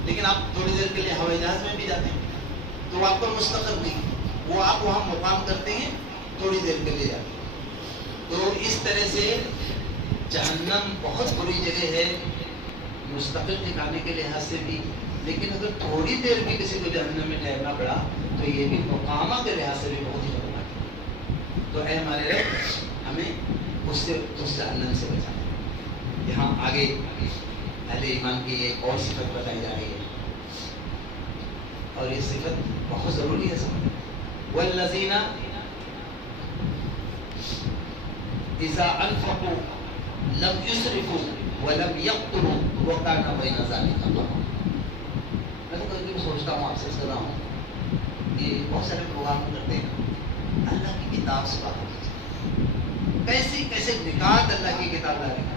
لیکن آپ تھوڑی دیر کے لیے ہوائی جہاز میں بھی جاتے ہیں تو آپ کا مستقر نہیں، وہ آپ وہاں مقام کرتے ہیں، تھوڑی دیر کے لیے جاتے ہیں۔ تو اس طرح سے جہنم بہت بری جگہ ہے مستقل ٹھکانے کے لحاظ سے بھی، لیکن اگر تھوڑی دیر بھی کسی کو جہنم میں ٹھہرنا پڑا تو یہ بھی مقامہ کے لحاظ سے بھی بہت ہی خطرناک ہے۔ تو اے ہمارے رب ہمیں اس جہنم سے بچانا۔ یہاں آگے اہل ایمان کی ایک اور صفت بتائی جا رہی ہے اور یہ صفت بہت ضروری ہے سمجھنا، والذین اذا انفقوا لم یسرفوا ولم یقتروا وکان بین ذلک قواما۔ میں تو کبھی کبھی سوچتا ہوں، آپ سے کر رہا ہوں کہ بہت سارے پروگرام کرتے ہیں اللہ کی کتاب سے بات ہوتی ہے، کیسے نکات اللہ کی کتاب لا رہی ہے۔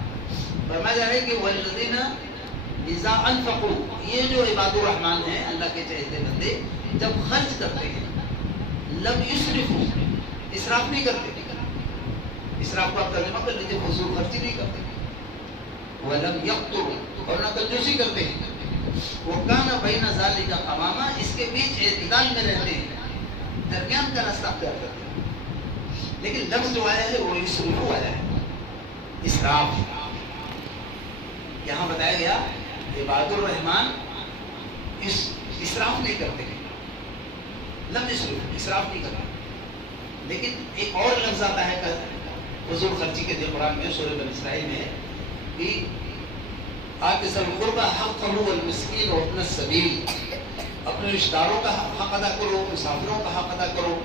فرمایا جا رہا ہے کہ والذین اذا انفقوا، یہ جو عباد الرحمن ہیں اللہ کے چہتے بندے جب خرچ کرتے ہیں، لم یسرفوا، اسراف نہیں کرتے، اسراف کو آپ ترجمہ کر لیجیے فضول خرچی نہیں کرتے، ولم یقتروا، اور نہ کنجوسی کرتے ہیں، وکان بین ذلک قواما، اس کے بیچ اعتدال میں رہتے ہیں، درمیان کا راستہ اختیار کرتے ہیں۔ لیکن لفظ جو آیا ہے وہ یسرفوا آیا ہے، اسراف۔ یہاں بتایا گیا عباد الرحمن اسراف نہیں کرتے، لم یسرفوا، اسراف نہیں کرتے۔ لیکن ایک اور لفظ آتا ہے فضول خرچی کے قرآن میں، سورہ بنی اسرائیل میں، کہ آت ذی القربى حقہ والمسکین وابن السبیل، اپنے رشتہ داروں کا حق ادا کرو، مسافروں کا حق ادا کرو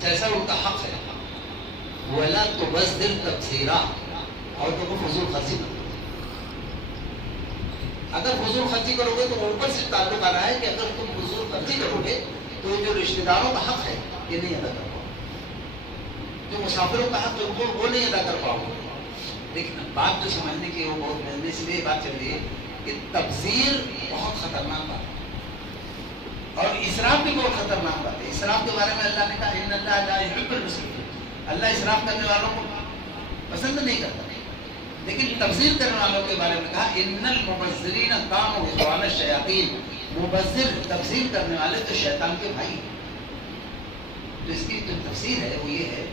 جیسا ان کا حق ہے، ولا تبذر تبذیرا، اور تو فضول خرچی نہ کرو۔ اگر فضول خرچی کرو گے تو اوپر سے تعلق آ رہا ہے کہ اگر تم فضول خرچی کرو گے تو جو رشتہ داروں کا حق ہے یہ نہیں ادا کر پاؤ، جو مسافروں کا حق ہے وہ نہیں ادا کر پاؤ گے۔ لیکن بات جو سمجھنے کی وہ بہت محنت، اس لیے بات چل رہی ہے کہ تبذیر بہت خطرناک بات ہے اور اسراف بھی بہت خطرناک بات ہے۔ اسراف کے بارے میں اللہ نے کہا ان اللہ لا یحب المسرفین، اللہ اسراف کرنے والوں کو پسند نہیں کرتا، لیکن تبذیر کرنے والوں کے بارے میں کہا ان المبذرین کانوا اخوان الشیاطین، مبذر تبذیر کرنے والے تو شیطان کے بھائی ہیں۔ تو اس کی جو تفسیر ہے وہ یہ ہے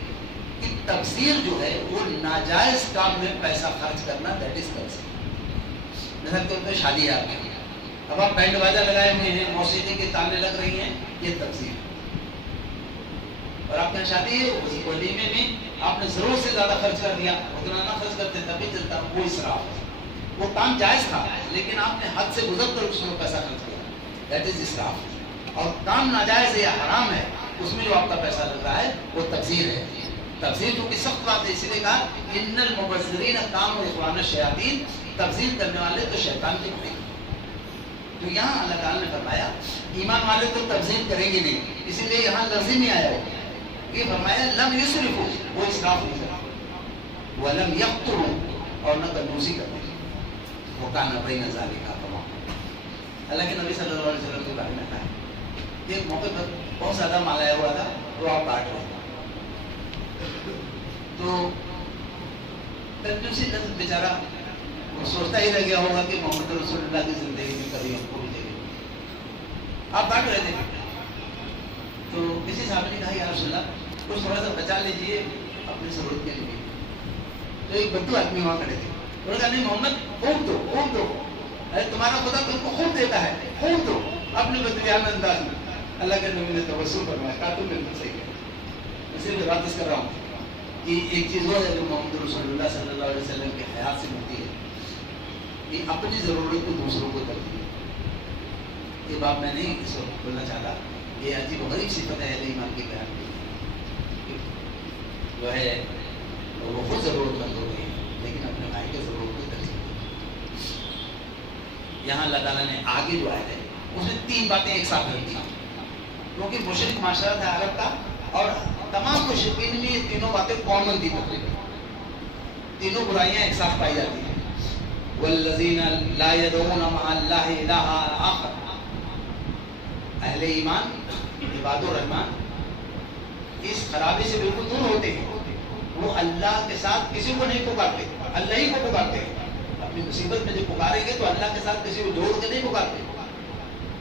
کہ تبذیر جو ہے وہ ناجائز کام میں پیسہ خرچ کرنا، دیٹ از تبذیر۔ مثال کے طور پہ شادی ہے آپ کی، اب آپ بینڈ باجا لگائے ہوئے ہیں، موسیقی کے تانے لگ رہی ہیں، یہ تبذیر ہے۔ اور آپ نے شادی ہے، اس ولیمے میں آپ نے ضرورت سے زیادہ خرچ کر دیا، اتنا نہ خرچ کرتے تبھی چلتا، وہ اسراف ہے۔ وہ کام جائز تھا لیکن آپ نے حد سے گزر کر اس میں پیسہ خرچ کیا، دیٹ از اسراف۔ اور کام ناجائز ہے یا حرام ہے، اس میں جو آپ کا پیسہ لگ رہا ہے وہ تبذیر ہے۔ تبذیر جو کہ سخت بات ہے، اسی لیے کہا ان المبذرین کانوا اخوان الشیاطین، تبذیر کرنے والے تو شیطان کے بھائی۔ تو یہاں اللہ تعالیٰ نے فرمایا ایمان والے تو تبذیر کریں گے نہیں، اسی لیے یہاں لفظ نہیں آیا ہو، یہ فرمایا لم یسرفوا، وہ اسراف نہیں کرتے، ولم یقتروا، اور نہ کنجوسی کرتے، وکان بین ذلک قواما۔ اللہ کے نبی صلی اللہ علیہ وسلم کے بارے میں کہا ایک موقع پر بہت زیادہ مال آیا ہوا تھا تو آپ بانٹ رہے تھے، تو کنجوسی لفظ بیچارہ وہ سوچتا ہی رہ گیا ہوگا کہ محمد رسول اللہ کی زندگی میں کبھی ہم کو ملے گی۔ آپ بانٹ رہے تھے تو کسی صاحب نے کہا یا رسول اللہ کچھ تھوڑا سا بچا لیجیے اپنی ضرورت کے لیے۔ تو ایک بدو آدمی وہاں کھڑے تھے، انہوں نے کہا نہیں محمد اونٹ دو، اونٹ دو۔ ارے تمہارا خدا تم کو خود دیتا ہے، خود دو اپنے بدریانہ انداز میں. اللہ کے نبی نے تبسم فرمایا، کہا تم بالکل صحیح ہے. اسے میں واپس کر رہا ہوں کہ ایک چیز وہ ہے جو محمد رسول اللہ صلی اللہ علیہ وسلم کے حیات سے ملتی ہے کہ اپنی ضرورت کو دوسروں کو ترجیح. یہ بات میں نہیں اس وقت بولنا چاہتا، یہ عجیب و غریب صفت ہے اہل ایمان کے بیان کی، جو ہے وہ خود ضرورت مند ہو گئی لیکن اپنے بھائی کی ضرورت کو ترجیح. یہاں اللہ تعالیٰ نے آگے جو آئے اس نے 3 باتیں ایک ساتھ رکھ دی، کیونکہ مشرک معاشرہ تھا عرب کا اور تمام مشرکین میں یہ تینوں باتیں کامن تھی، تینوں برائیاں ایک ساتھ پائی جاتی ہیں. والذین لا يدعون مع اللہ الہا آخر، اہل ایمان عباد الرحمن اس خرابی سے بالکل دور ہوتے ہیں. وہ اللہ کے ساتھ کسی کو نہیں پکارتے، اللہ ہی کو پکارتے ہیں. اپنی مصیبت میں جو پکاریں گے تو اللہ کے ساتھ کسی کو جوڑ کے نہیں پکارتے.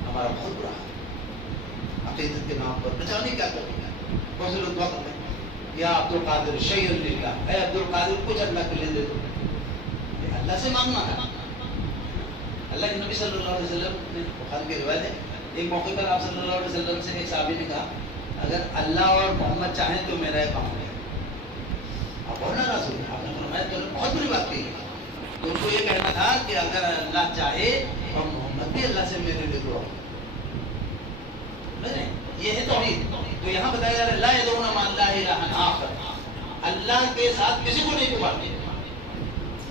ہمارا بہت برا ہے عقیدت کے نام پر بچانے کیا کریں گے. بہت سے لوگ دعا کرتے ہیں یا عبد القادر شیء للہ، اے عبد القادر کچھ اللہ کے لیے دے دو. اللہ سے مانگنا ہے. اللہ کے نبی صلی اللہ علیہ وسلم نے بخاری کی روایت ہے، ایک موقع پر آپ صلی اللہ علیہ وسلم سے ایک صحابی نے کہا اگر اللہ اور محمد چاہیں تو میرا یہ کام ہے. آپ بہت ناراض ہوئے. آپ نے فرمایا تو بہت بڑی بات کہی ہے. تو ان کو یہ کہنا تھا کہ اگر اللہ چاہے اور محمد بھی اللہ سے میرے لیے دعا. یہ ہے توحید. تو یہاں بتایا جا رہا ہے لا يدعون مع اللہ الہا آخر، اللہ کے ساتھ کسی کو نہیں پکارتے.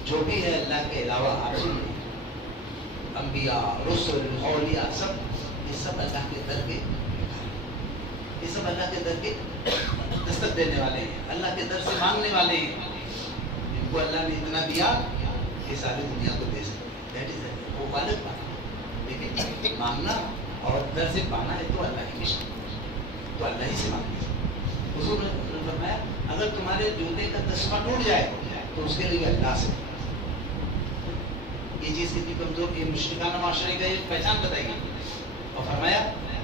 جو بھی ہے اللہ کے علاوہ آپ سن لیں، انبیاء، رسل، اولیاء، یہ سب اللہ کے در کے، یہ سب اللہ کے در کے دستک دینے والے ہیں، اللہ کے در سے مانگنے والے ہیں. ان کو اللہ نے اتنا دیا کہ ساری دنیا کو دے سکتے. وہ غالب بات ہے، لیکن مانگنا اور در سے پانا ہے تو اللہ کی مشن، تو اللہ ہی سے مانگنا. حضور نے فرمایا اگر تمہارے جوتے کا تسمہ ٹوٹ جائے تو اس کے لیے اللہ سے. یہ چیز کتنی کمزور، یہ مشرکانہ معاشرے کا ایک پہچان بتائی گئی. اور فرمایا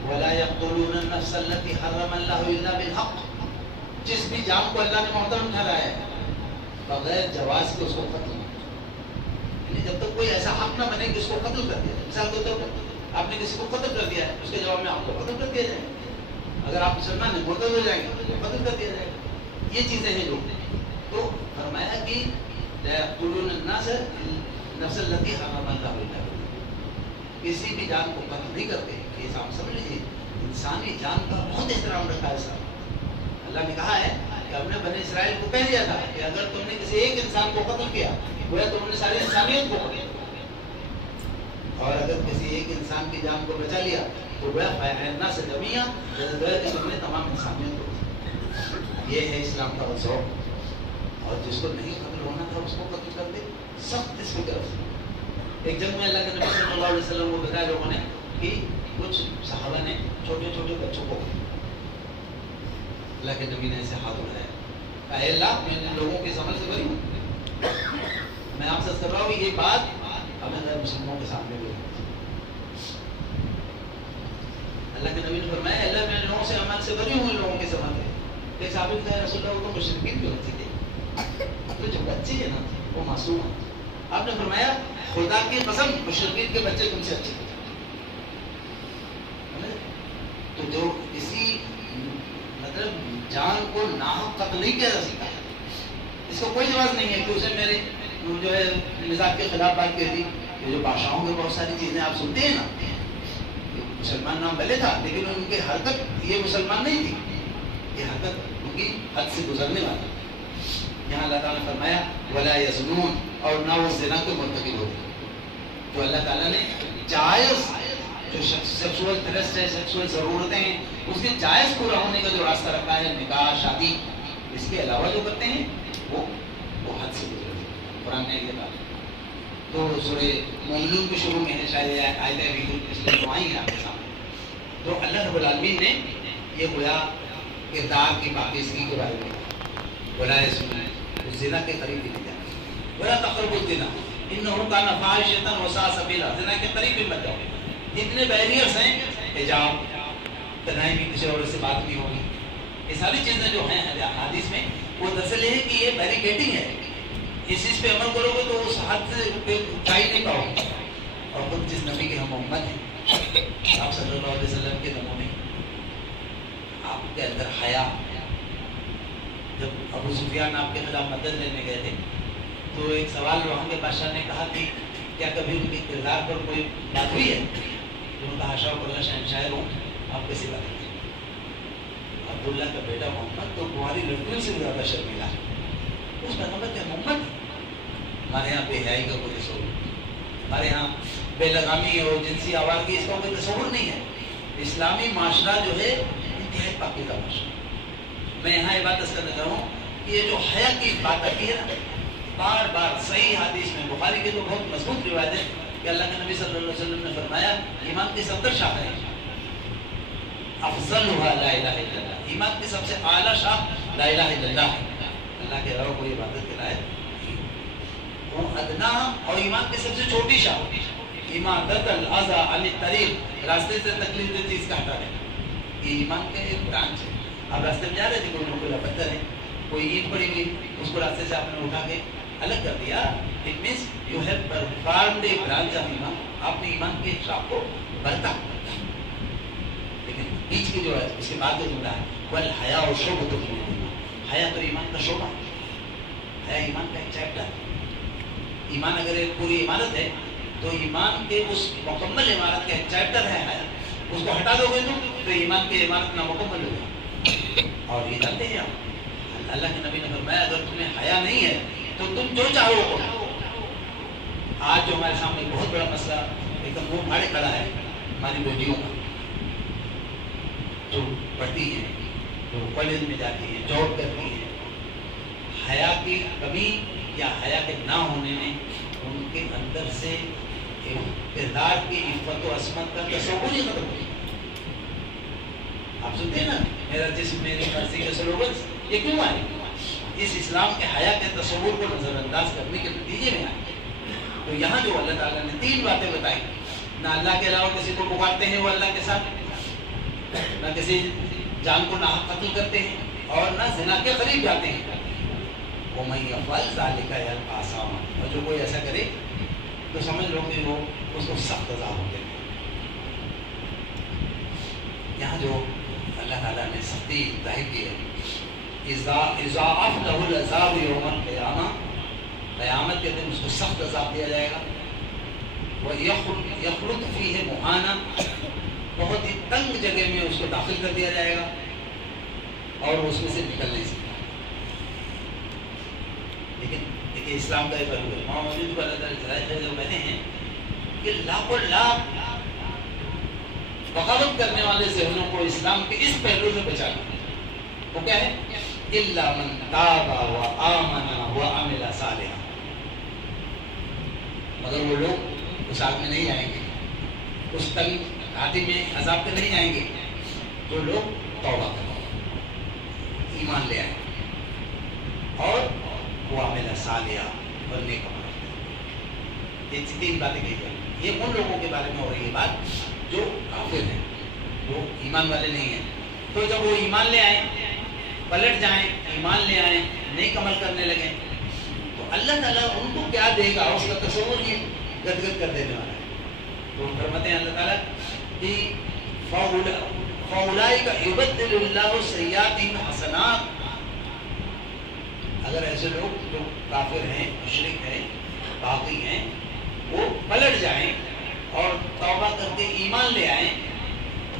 وَلَا يَقْتُلُونَ النَّفْسَ الَّتِي حَرَّمَ اللَّهُ إِلَّا بِالْحَقِّ، جس بھی جان کو اللہ نے محترم ٹھہرایا ہے بغیر جواز کے اس کو قتل نہیں. یعنی جب تک کوئی ایسا حق نہ بنے کہ اس کو قتل کر دیا. مثال کے طور پر آپ نے کسی کو قتل کر دیا ہے، اس کے جواب میں آپ کو قتل کر دیا جائے. اگر آپ مسلمان ہیں مرتد ہو جائیں گے تو قتل کر دیا جائے گا. یہ چیزیں ہیں جو. تو فرمایا کہ يَقْتُلُونَ النَّاسَ النَّفْسَ الَّتِي حَرَّمَ اللَّهُ إِلَّا بِالْحَقِّ، کسی بھی جان کو قتل نہیں کرتے. یہ آپ سمجھ لیجیے انسانی جان کا بہت احترام رکھا ہے صاحب. اللہ نے کہا ہے کہ ہم نے بنی اسرائیل کو کہہ دیا تھا کہ اگر تم نے کسی ایک انسان کو قتل کیا گویا تم نے ساری انسانیت کو قتل کیا، اور اگر کسی ایک انسان کی جان کو بچا لیا تو گویا فَيَعْنَا سے جميعا، گویا کہ تم نے تمام انسانیت کو قتل. یہ ہے اسلام کا ذوق. اور جس کو نہیں قتل ہونا تھا اس کو قتل کر دے، سخت اس کی طرف سے. ایک جنگ میں اللہ کے نبی صلی اللہ علیہ وسلم کو بتایا لوگوں نے کہ کچھ صحابہ نے چھوٹے چھوٹے بچوں کو، اللہ کے نبی نے ایسے ہاتھ اٹھایا، کہا اے اللہ میں ان لوگوں کی سمجھ سے بری ہوں. میں آپ سے کر رہا ہوں یہ بات ہمیں غیر مسلمانوں کے سامنے بھی. اللہ کے نبی نے فرمایا اللہ میں ان لوگوں سے عمل سے بری ہوں، ان لوگوں کے سمجھ سے. ایک صحابی نے کہا رسول اللہ وہ تو مشرکین کے بچے تھے، تو جو بچے ہیں نا وہ معصوم ہیں. آپ نے فرمایا خدا کی قسم مشرکین کے بچے تم سے اچھے ہیں. تو جو کسی مطلب جان کو ناحق قتل نہیں کیا جا سکتا، اس کو کوئی جواز نہیں ہے کہ اسے میرے جو ہے مزاج کے خلاف بات کہہ دی. یہ جو بادشاہوں کے بہت ساری چیزیں آپ سنتے ہیں نا، مسلمان نام بھلے تھا لیکن ان کی حرکت یہ مسلمان نہیں تھی، یہ حرکت ان کی حد سے گزرنے والی. یہاں اللہ تعالیٰ نے فرمایا وَلَا يَزْنُونَ، اور نہ وہ زنا کے مرتکب ہوتے. تو اللہ تعالیٰ نے جائز جو سیکسول تھرسٹ ہے، سیکسول ضرورتیں ہیں، اس کے جائز پورا ہونے کا جو راستہ رکھا ہے نکاح شادی، اس کے علاوہ جو کرتے ہیں وہ حد سے گزرتے ہیں. قرآن نے یہ بات تو سورہ مومنون کے شروع میں ہے، شاید آیتیں بھی اس لیے آئی ہیں آپ کے سامنے. تو اللہ رب العالمین نے یہ گویا کردار کی پاکیزگی کے بارے میں ولا يزنون، زنا کے قریب بھی نہیں جانا. ولا تقربوا الزنا انه كان فاحشة وساء سبيلا، زنا کے قریب بھی مت جاؤ. اتنے بیریئرز ہیں، حجاب، تنہائی میں کسی اور سے بات نہیں ہوگی، یہ ساری چیزیں جو ہیں حدیث میں وہ دراصل ہے کہ یہ بیریکیڈنگ ہے. اس چیز پہ عمل کرو گے تو اس حد سے اونچائی نہیں پاؤ گے. اور خود جس نبی کے ہم امت ہیں، آپ صلی اللہ علیہ وسلم کے نمونے، آپ کے اندر حیا. جب ابو سفیان آپ کے خلاف مدد لینے گئے تھے تو ایک سوال وہاں کے بادشاہ نے کہا کہ کیا کبھی ان کے کردار پر کوئی بات ہوئی ہے؟ انہوں نے کہا حاشا اللہ شہنشاہ ہوں، آپ کیسی بات کرتے ہیں؟ عبداللہ کا بیٹا محمد تو تمہاری لڑکیوں سے زیادہ شرمیلا ہے. اس پیغمبر کے محمد ہمارے یہاں بے حیائی کا کوئی تصور نہیں، ہمارے یہاں بے لگامی اور جنسی آوارگی اس کا کوئی تصور نہیں ہے. اسلامی معاشرہ جو ہے انتہائی پاکیزہ معاشرہ. میں یہاں یہ بات کرنا چاہتا ہوں کہ یہ جو حیا کی بات آتی ہے نا، بار بار صحیح حدیث میں، بخاری کی تو بہت مضبوط روایت ہے کہ اللہ کے نبی صلی اللہ علیہ وسلم نے فرمایا ایمان کی 70 شاخیں ہیں، افضلها لا الہ الا اللہ. ایمان کی سب سے اعلیٰ شاخ لا الہ الا اللہ ہے، اللہ کے علاوہ کوئی عبادت کے لائق نہیں. وہ ادنا، اور ایمان کی سب سے چھوٹی شاخ اماطۃ الاذی عن الطریق، راستے سے تکلیف دہ چیز کا ہٹا دینا. یہ ایمان کا ایک برانچ ہے. آپ راستے میں جا رہے تھے، کوئی پتھر ہے، کوئی اینٹ پڑی ہوئی، اس کو راستے سے آپ نے اٹھا کے الگ کر دیا. It means you have performed a branch of ایمان. آپ نے ایمان کی ایک شاخ کو برتا. لیکن بیچ کی جو ہے اس کے بعد جو جملہ ہے والحیاء شعبۃ من الایمان، حیا تو ایمان کا شعبہ ہے. حیا ایمان کا ایک چیپٹر ہے. ایمان اگر ایک پوری عمارت ہے تو ایمان کے اس مکمل عمارت کا ایک چیپٹر ہے حیا. اس کو ہٹا دو گے تو ایمان کی عمارت نامکمل ہو گئی. اور یہ جانتے ہیں آپ، اللہ کے نبی نے فرمایا اگر تمہیں حیا نہیں ہے تو تم جو چاہو کرو. آج جو ہمارے سامنے بہت بڑا مسئلہ ایک دم منہ پھاڑے کھڑا ہے ہماری بیٹیوں کا، جو پڑھتی ہیں، جو کالج میں جاتی ہیں، جاب کرتی ہیں، حیا کی کمی یا حیا کے نہ ہونے میں ان کے اندر سے کردار کی عفت و عصمت کا تصور ہی ختم ہو گیا. آپ سنتے ہیں نا میرا جسم میری مرضی کے سلوگنز، یہ کیوں آئے؟ اس اسلام کے حیا کے تصور کو نظر انداز کرنے کے نتیجے میں آئے. تو یہاں جو اللہ تعالیٰ نے 3 باتیں بتائی، نہ اللہ کے علاوہ کسی کو پکارتے ہیں وہ اللہ کے ساتھ، نہ کسی جان کو ناحق قتل کرتے ہیں، اور نہ زنا کے قریب جاتے ہیں. وَمَن يَفْعَلْ ذَلِكَ يَلْقَ أَثَامًا، اور جو کوئی ایسا کرے تو سمجھ لو کہ وہ اس کو سخت عذاب ہوتے ہیں. یہاں جو اللہ تعالیٰ نے سختی ظاہر کی ہے، اضاعف له العذاب یوم القیامہ، قیامت کے دن اس کو سخت عذاب دیا جائے گا. وَيَخْلُدْ فِيهِ مُهَانًا، بہت ہی تنگ جگہ میں اس کو داخل کر دیا جائے گا اور اس میں سے نکل نہیں سکتا. لیکن دیکھیے اسلام کا ایک پہلو ہے، وہاں موجود کو اللہ تعالیٰ جو کہتے ہیں کہ لاکھوں لاکھ بغاوت کرنے والے ذہنوں کو اسلام کے اس پہلو سے بچانا. وہ کیا ہے؟ إِلَّا مَنْ تَابَ وَآمَنَ وَعَمِلَ صَالِحًا، مگر وہ لوگ اس آگ میں نہیں آئیں گے، اس تنگ گھاٹی میں عذاب پہ نہیں آئیں گے جو لوگ توبہ کریں، ایمان لے آئیں اور وَعَمِلَ صَالِحًا، اور نیک عمل کریں. یہ 3 باتیں کہی جائیں. یہ ان لوگوں کے بارے میں ہو رہی ہے بات جو کافر ہیں، جو ایمان والے نہیں ہیں. تو جب وہ ایمان لے آئیں، پلٹ جائیں، ایمان لے آئیں، نیک عمل کرنے لگیں، تو اللہ تعالیٰ ان کو کیا دے گا اس کا تصور ہی گدگد کر دینے والا ہے. تو فرماتے ہیں اللہ تعالیٰ کہ فَأُولَٰئِكَ يُبَدِّلُ اللَّهُ سَيِّئَاتِهِمْ حَسَنَاتٍ، اگر ایسے لوگ جو کافر ہیں، مشرک ہیں، باغی ہیں، وہ پلٹ جائیں اور توبہ کر کے ایمان لے آئیں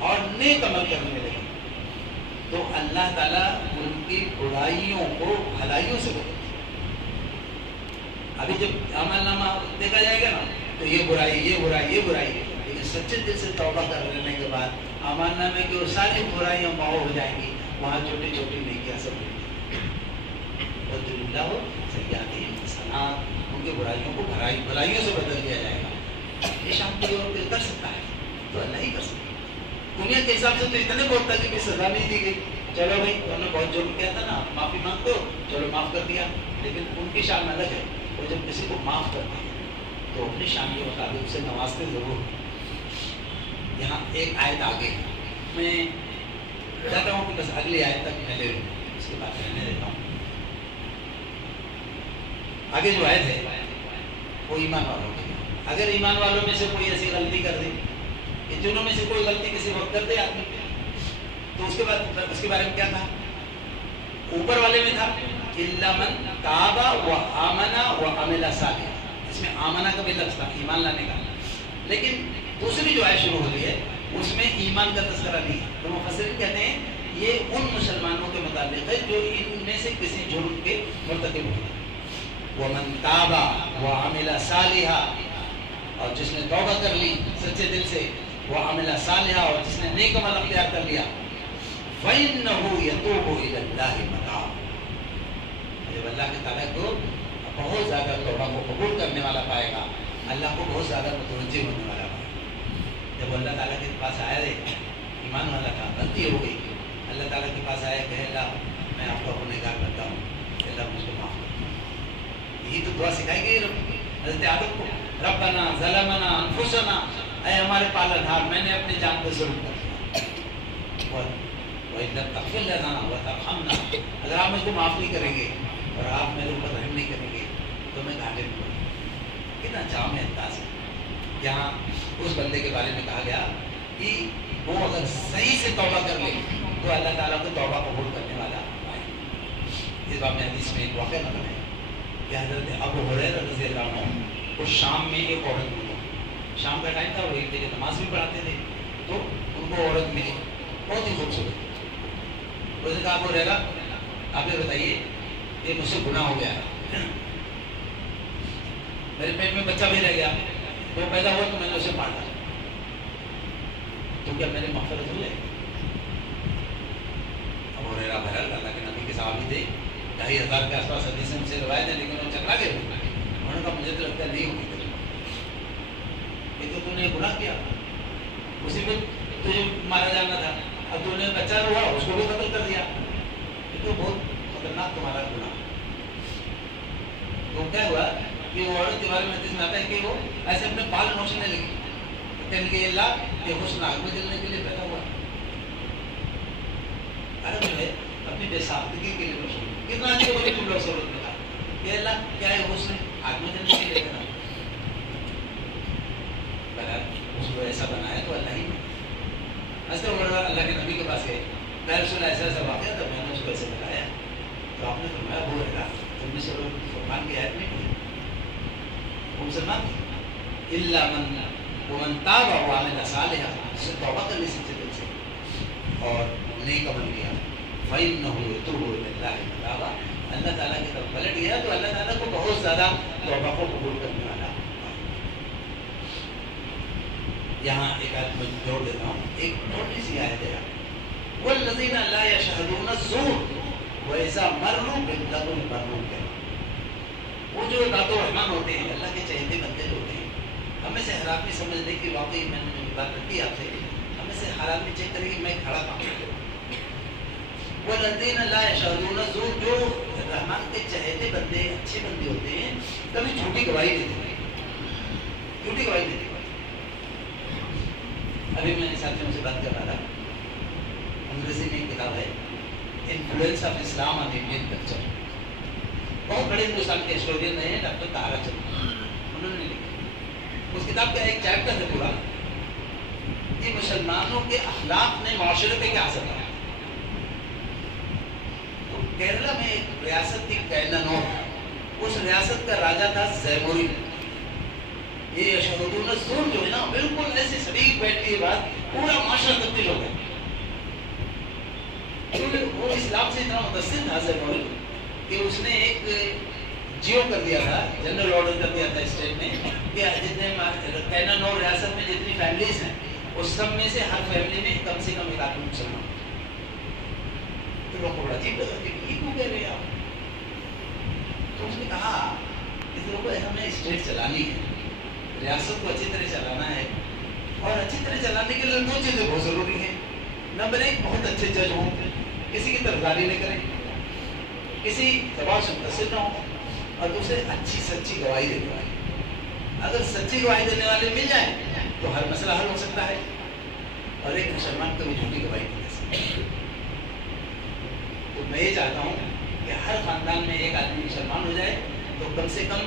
اور نیک عمل کرنے لگیں، تو اللہ تعالیٰ ان کی برائیوں کو بھلائیوں سے بدلے. ابھی جب عمل نامہ دیکھا جائے گا نا تو یہ برائی، یہ برائی، یہ برائی، لیکن سچے دل سے توبہ کر لینے کے بعد عمل نامے کی وہ ساری برائیاں معاف ہو جائیں گی. وہاں چھوٹی چھوٹی نیکیاں سب اللہ سیئاتہم حسنات، ان کی برائیوں کو بھلائیوں سے بدل دیا جائے گا. یہ شام کوئی اور کر سکتا ہے تو اللہ ہی کر سکتا ہے. دنیا کے حساب سے تو اتنے بہت تھا کہ بھی سزا نہیں دی گئی، چلو بھائی انہوں نے بہت جرم کیا تھا نا، معافی مانگ دو، چلو معاف کر دیا. لیکن ان کی شان الگ ہے، وہ جب کسی کو معاف کرتے ہیں تو اپنی شان کے مطابق اسے نوازتے ضرور. یہاں ایک آیت آگے میں چاہتا ہوں کہ بس اگلی آیت تک میں لے لوں، اس کے بعد رہنے دیتا ہوں. آگے جو آیت ہے وہ ایمان والوں کی. اگر ایمان والوں میں سے کوئی ایسی غلطی کر دے کہ جنہوں میں سے کوئی غلطی کسی وقت کر دے آدمی، تو اس کے بعد اس کے بارے میں کیا تھا؟ اوپر والے میں تھا الا من تاب و آمن و عمل صالحا، اس میں آمنہ کا بھی لفظ تھا، ایمان لانے کا. لیکن دوسری جو آیت شروع ہوتی ہے اس میں ایمان کا تذکرہ نہیں ہے. تو مفسرین کہتے ہیں یہ ان مسلمانوں کے متعلق ہے جو ان میں سے کسی جرم کے مرتکب ہوئے. ومن تاب و عمل صالحا، اور جس نے توبہ کر لی سچے دل سے، وعمل صالحا، اور جس نے نیک عمل اختیار کر لیا، فإنه يتوب إلى الله متاب، جب اللہ کے تعالیٰ کو بہت زیادہ توبہ کو قبول کرنے والا پائے گا، اللہ کو بہت زیادہ متوجہ ہونے والا پائے گا. جب اللہ تعالیٰ کے پاس آیا رہے ایمان والا تھا، غلطی ہو گئی، اللہ تعالیٰ کے پاس آیا کہ اللہ میں آپ کا گنہگار بنتا ہوں، اللہ مجھ کو معاف کر. یہی تو دعا سکھائی گئی حضرت آدم کو، ربنا ظلمنا انفسنا، اے ہمارے پالنہار میں نے اپنی جان پہ ظلم کر دیا، وَإِن لَمْ تَغْفِرْ لَنَا وَتَرْحَمْنَا، اگر آپ مجھ کو معاف نہیں کریں گے اور آپ میرے اوپر رحم نہیں کریں گے تو میں گھاٹے میں پڑوں گا. کتنا جامع انداز ہے. یہاں اس بندے کے بارے میں کہا گیا کہ وہ اگر صحیح سے توبہ کر لے تو اللہ تعالیٰ کو توبہ قبول کرنے والا آئے. اس باب میں حدیث میں ایک واقعہ نقل ہے کہ حضرت ابو ہریرہ رضی اللہ عنہ کو شام میں ایک عورت ملی. شام کا ٹائم تھا، وہ ایک جگہ نماز بھی پڑھاتے تھے، تو ان کو عورت ملی بہت ہی خوبصورت. اس نے کہا ابو ہریرہ آپ یہ بتائیے یہ مجھ سے گناہ ہو گیا، میرے پیٹ میں بچہ بھی رہ گیا، وہ پیدا ہوا تو میں نے اسے مار ڈالا، تو کیا میری مغفرت ہو جائے؟ ابو ہریرہ بہرحال اللہ کے نبی کے صحابی تھے، 2,500 کے آس پاس حدیث میں سے روایت ہے، لیکن وہ چکرا گئے. انہوں نے کہا مجھے تو لگتا نہیں ہوگی، تو نے گناہ کیا، اسی میں تجھے مارا جانا تھا، اب تو نے بچہ ہوا اس کو بھی قتل کر دیا، یہ تو بہت خطرناک تمہارا گناہ. تو کیا ہوا کہ وہ عورت کے بارے میں حدیث میں آتا ہے کہ وہ ایسے اپنے بال نوچنے لگی، کہنے لگی اللہ یہ حسن آگ میں جلنے کے لیے پیدا ہوا، ارے مجھے اپنی بے ساختگی کے لیے رسول کتنا اچھے بڑے جملہ رسول نے کہا کہ اللہ کیا ہے حسن آگ میں جلنے کے لیے کرنا، اس کو ایسا بنایا تو اللہ ہی نے. ایسے اللہ کے نبی کے پاس گئے، میں رسول ایسا ایسا واقعہ تھا، میں نے اس کو ایسے بتایا، تو آپ نے فرمایا وہ رہا تم میں سے لوگ فرمان کی آیت نہیں پڑھی، وہ مسلمان تھے. الا من ومن تاب وعمل صالحا، جس نے توبہ کر لی سچے دل سے اور نیک عمل کیا، فإنه يتوب إلى الله متابا، اللہ تعالیٰ کی طرف پلٹ گیا تو اللہ تعالیٰ کو بہت زیادہ توبہ کو قبول کرنے والا. یہاں ایک آیت میں جوڑ دیتا ہوں، ایک چھوٹی سی آیت ہے، والذین لا یشہدون الزور وإذا مروا باللغو مروا کرما. وہ جو عباد الرحمن ہوتے ہیں، اللہ کے چہتے بندے ہوتے ہیں، ہمیں سے حالات نہیں سمجھنے کی واقعی میں نے جو بات رکھی آپ سے، ہمیں سے حالات نہیں چیک کرے کہ میں کھڑا کام کرتا ہوں. والذین لا یشہدون الزور، جو رحمان کے چہتے بندے اچھے بندے ہوتے ہیں، کبھی جھوٹی گواہی دیتے ہیں، جھوٹی گواہی دیتے ہیں. ابھی میں ساتھیوں سے بات کر رہا تھا، انگریزی میں ایک کتاب ہے influence of Islam on Indian culture, بہت بڑے ہندوستان کے ہسٹورین رہے ہیں ڈاکٹر طاہرہ چند، انہوں نے لکھی. اس کتاب کا ایک چیپٹر ہے پورا کہ مسلمانوں کے اخلاق نے معاشرے پہ کیا اثر ڈالا. تو کیرلا میں ایک ریاست تھی کینانور، اس ریاست کا راجا تھا زیموری. یہ یشہدون الزور جو ہے نا، بالکل ایسے سٹیک بیٹھی ہے بات، پورا معاشرہ تبدیل ہو گیا. وہ اسلام سے اتنا متاثر تھا زیموری کہ اس نے ایک جیو کر دیا تھا، جنرل آرڈر کر دیا تھا اسٹیٹ میں کہ جتنے کینانور ریاست میں جتنی فیملیز ہیں اس سب میں سے ہر فیملی میں کم سے کم ایک آدمی مسلمان. تو لوگوں کو بڑا عجیب لگا کہ یہ کیوں کہہ رہے ہیں آپ. تو اس نے کہا کہ لوگوں کو ہمیں اسٹیٹ چلانی ہے، ریاست کو اچھی طرح چلانا ہے، اور اچھی طرح چلانے کے لیے دو چیزیں بہت ضروری ہیں. نمبر ایک، بہت اچھے جج ہوں، کسی کی طرفداری نہیں کریں، کسی دباؤ سے متاثر نہ ہوں، اور دوسرے اچھی سچی گواہی دینے والے. اگر سچی گواہی دینے والے مل جائیں تو ہر مسئلہ حل ہو سکتا ہے، اور ایک مسلمان کبھی جھوٹی گواہی نہیں دے سکتا. تو میں یہ چاہتا ہوں کہ ہر خاندان میں ایک آدمی مسلمان ہو جائے تو کم سے کم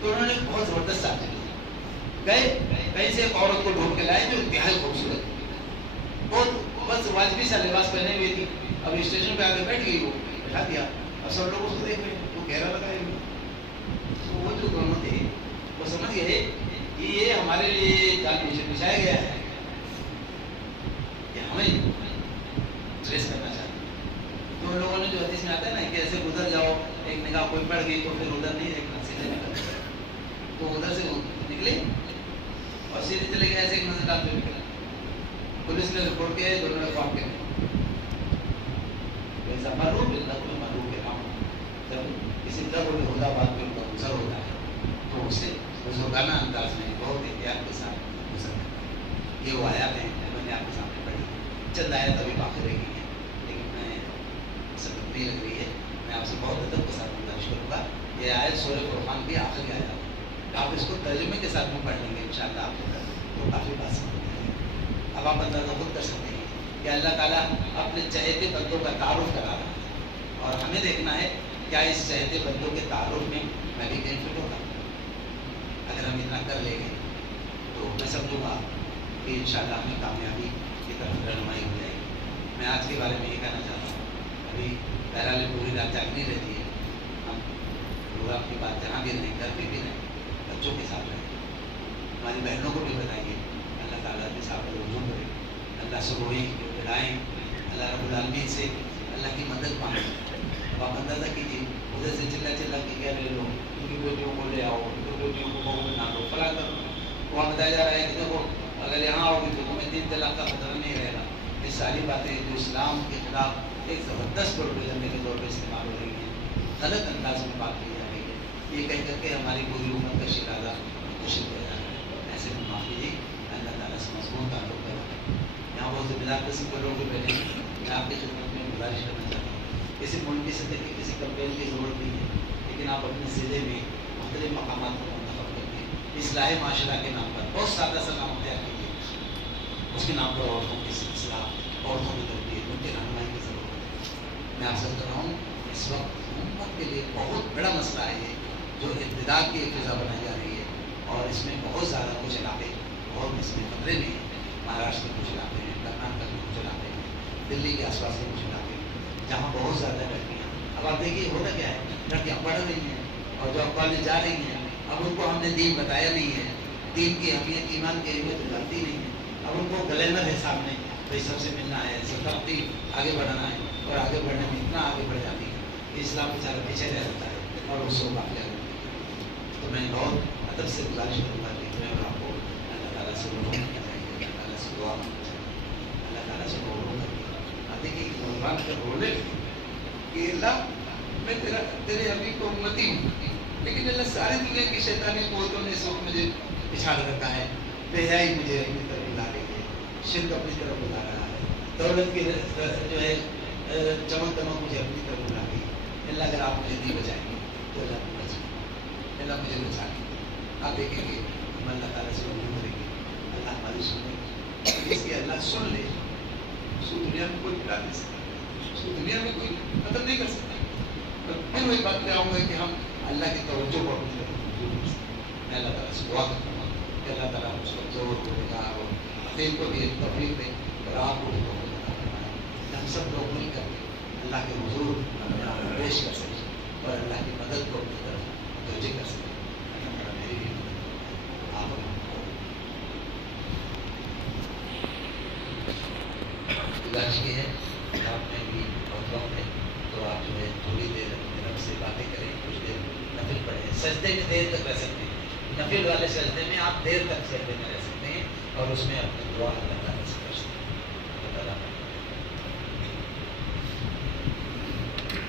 تو انہوں نے بہت زبردست شادی کی. گئے کہیں سے ایک عورت کو ڈھونڈ کے لائے جو انتہائی خوبصورت تھی, بہت بس واجبی سا لباس پہنے ہوئی تھی. اب اسٹیشن پہ آ کے بیٹھ گئی, وہ بٹھا دیا. اب سب لوگ اس کو دیکھ رہے ہیں, وہ گہرا لگائے ہوئے. تو وہ جو دونوں تھے وہ سمجھ گئے یہ ہمارے لیے جال بچھایا گیا ہے, کہ ہمیں ڈریس کرنا چاہتے ہیں. تو ان لوگوں نے جو حدیث میں آتا ہے نا کہ ایسے گزر جاؤ, ایک نگاہ کوئی پڑ گئی تو پھر ادھر نہیں دیکھنا, سیدھے نکل جائے. تو ادھر سے نکلے اور سیدھے چلے گئے, ایسے ایک نظر ڈال کے نکلے. پولیس نے رپورٹ کیا, دونوں نے فارم کیا, ویسا معلوم کے نام. جب کسی طرح کو خدا بات میں ان کا گزر ہوتا ہے تو اسے بزرگانہ انداز میں بہت احتیاط کے ساتھ گزر کرتا ہے. یہ وہ آیات ہیں میں نے آپ کے سامنے پڑھی. چند آیات ابھی باقی رہ گئی ہیں, لیکن میں سبق نہیں لگ رہی ہے. میں آپ سے بہت ادب کے ساتھ گزارش کروں گا. یہ آیت سورہ فرقان کی آخری آیات ہے. آپ اس کو ترجمے کے ساتھ میں پڑھ لیں گے انشاءاللہ آپ کو تو کافی بات سمجھ میں آئے گی. اب آپ اندازہ خود کر سکتے ہیں کہ اللہ تعالیٰ اپنے چہتے بندوں کا تعارف کرا رہا ہے, اور ہمیں دیکھنا ہے کیا اس چہتے بندوں کے تعارف میں بھی کہیں فٹ ہوگا. اگر ہم اتنا کر لیں گے تو میں سمجھوں گا کہ انشاءاللہ ہمیں کامیابی کی طرف رہنمائی ہو جائے گی. میں آج کے بارے میں یہ کہنا چاہتا ہوں, ابھی بہرحال پوری رات جاگنی رہتی ہے. ہم پروگرام کی بات جہاں بھی رہیں, گھر پہ بھی رہیں, بچوں کے ساتھ رہیں, ہماری بہنوں کو بھی بتائیے اللہ تعالیٰ کے ساتھ رجوع کریں, اللہ سے روئیں, پڑھائیں, اللہ رب العالمین سے اللہ کی مدد مانگیں. اب آپ اندازہ کیجیے ادھر سے چلا کے کیا لے لو, ان کی بیٹیوں کو لے آؤ, ان کی بیٹیوں کو بہو بنا دو, فلاں کر دو. وہاں بتایا جا رہا ہے کہ دیکھو اگر یہاں آؤ گی تو تمہیں 3 طلاق کا خطرہ نہیں رہے گا. یہ ساری باتیں جو اسلام کے خلاف ایک زبردست پروپیگنڈے کے طور پہ استعمال ہو رہی ہیں, غلط انداز میں بات کی جا رہی ہے. یہ کہہ کر کے ہماری پوری امت کا شرارہ کوشش کیا جا رہا ہے. ایسے میں معافی دی, اللہ تعالیٰ سے مضمون تعلق کریں. یہاں بہت ذمہ دار قسم کے لوگ بیٹھے ہیں. میں آپ کی خدمت میں گزارش کرنا چاہتا ہوں, کسی ملک کی سطح کی کسی کمپین کی ضرورت نہیں ہے, لیکن آپ اپنے ضلع میں مختلف مقامات کو منتخب کر کے اصلاح معاشرہ کے نام پر بہت سادہ سا نام اختیار کیجیے. اس کے نام پر عورتوں کی اصلاح, عورتوں کی تربیت, ان کی رہنمائی کی ضرورت ہے. میں آپ سے کر رہا ہوں اس وقت امت کے لیے بہت بڑا مسئلہ ہے یہ, جو ابتداء کی فضا بنائی جا رہی ہے, اور اس میں بہت زیادہ کچھ علاقے بہت اس میں خطرے میں ہیں. مہاراشٹر کے کچھ علاقے ہیں, کرناٹک کے کچھ علاقے ہیں, دلی کے آس پاس کے کچھ علاقے ہیں جہاں بہت زیادہ لڑکیاں. اب آپ دیکھیے ہوتا کیا ہے, لڑکیاں پڑھ رہی ہیں اور جو کالج جا رہی ہیں, اب ان کو ہم نے دین بتایا نہیں ہے, دین کی اہمیت, ایمان کی اہمیت جانتی نہیں ہے. اب ان کو گلیمر ہے سامنے, بھائی سب سے ملنا ہے, سب ترقی آگے بڑھانا ہے, اور آگے بڑھنے میں اتنا آگے بڑھ جاتی ہے کہ اسلام بیچارہ پیچھے رہ جاتا ہے اور اس کو باقی آگے. تو میں بہت ادب سے گزارش کروں گا کہ میں اور آپ کو اللہ تعالیٰ سے رجوع کرنا چاہیے, اللہ تعالیٰ سے دعا کرنا چاہیے, اللہ تعالیٰ سے رجوع کرنا. دیکھیے نوجوان کے بولے کہ اللہ میں تیرے ابھی کو امتی ہوں, لیکن اللہ ساری دنیا کی شیطانی قوتوں نے اس وقت مجھے پچھاڑ رکھا ہے. بے حیائی مجھے اپنی طرف بلا رہی ہے, شرک اپنی طرف بلا رہا ہے, دولت کی جو ہے چمک دمک مجھے اپنی طرف بلا رہی ہے. اللہ اگر آپ مجھے نہیں بچائیں گے تو اللہ کو بچائیں, اللہ مجھے بچا لیں. آپ دیکھیں گے ہم اللہ تعالیٰ سے رجوع کریں گے, اللہ ہماری سنیں, اس لیے اللہ سن لے. اس کو دنیا میں کوئی پلا نہیں سکتا, اس کو دنیا میں کوئی ختم نہیں کر سکتا. پھر وہی بات پہ آؤں گا کہ ہم اللہ کی توجہ کو اپنی طرف رجوع کر سکتے. میں اللہ تعالیٰ سے دعا کرتا ہوں کہ اللہ تعالیٰ اس کو زور کو دے اور حقیق کو بھی تفریح دے, اور آپ کو بھی ہم سب لوگ مل کر اللہ کے حضور اپنے آپ کو پیش کر سکیں اور اللہ کی مدد کو اپنی طرف متوجہ کر سکیں. اللہ تعالیٰ میری بھی مدد آپ گزارش کی ہے. آپ میں بھی بہت وقت ہے تو آپ جو ہے تھوڑی دیر اپنے رب سے باتیں کریں, کچھ دیر نفل پڑھیں. سجدے میں دیر تک رہ سکتے ہیں, نفل والے سجدے میں آپ دیر تک سجدے میں رہ سکتے ہیں, اور اس میں اپنی دعا اللہ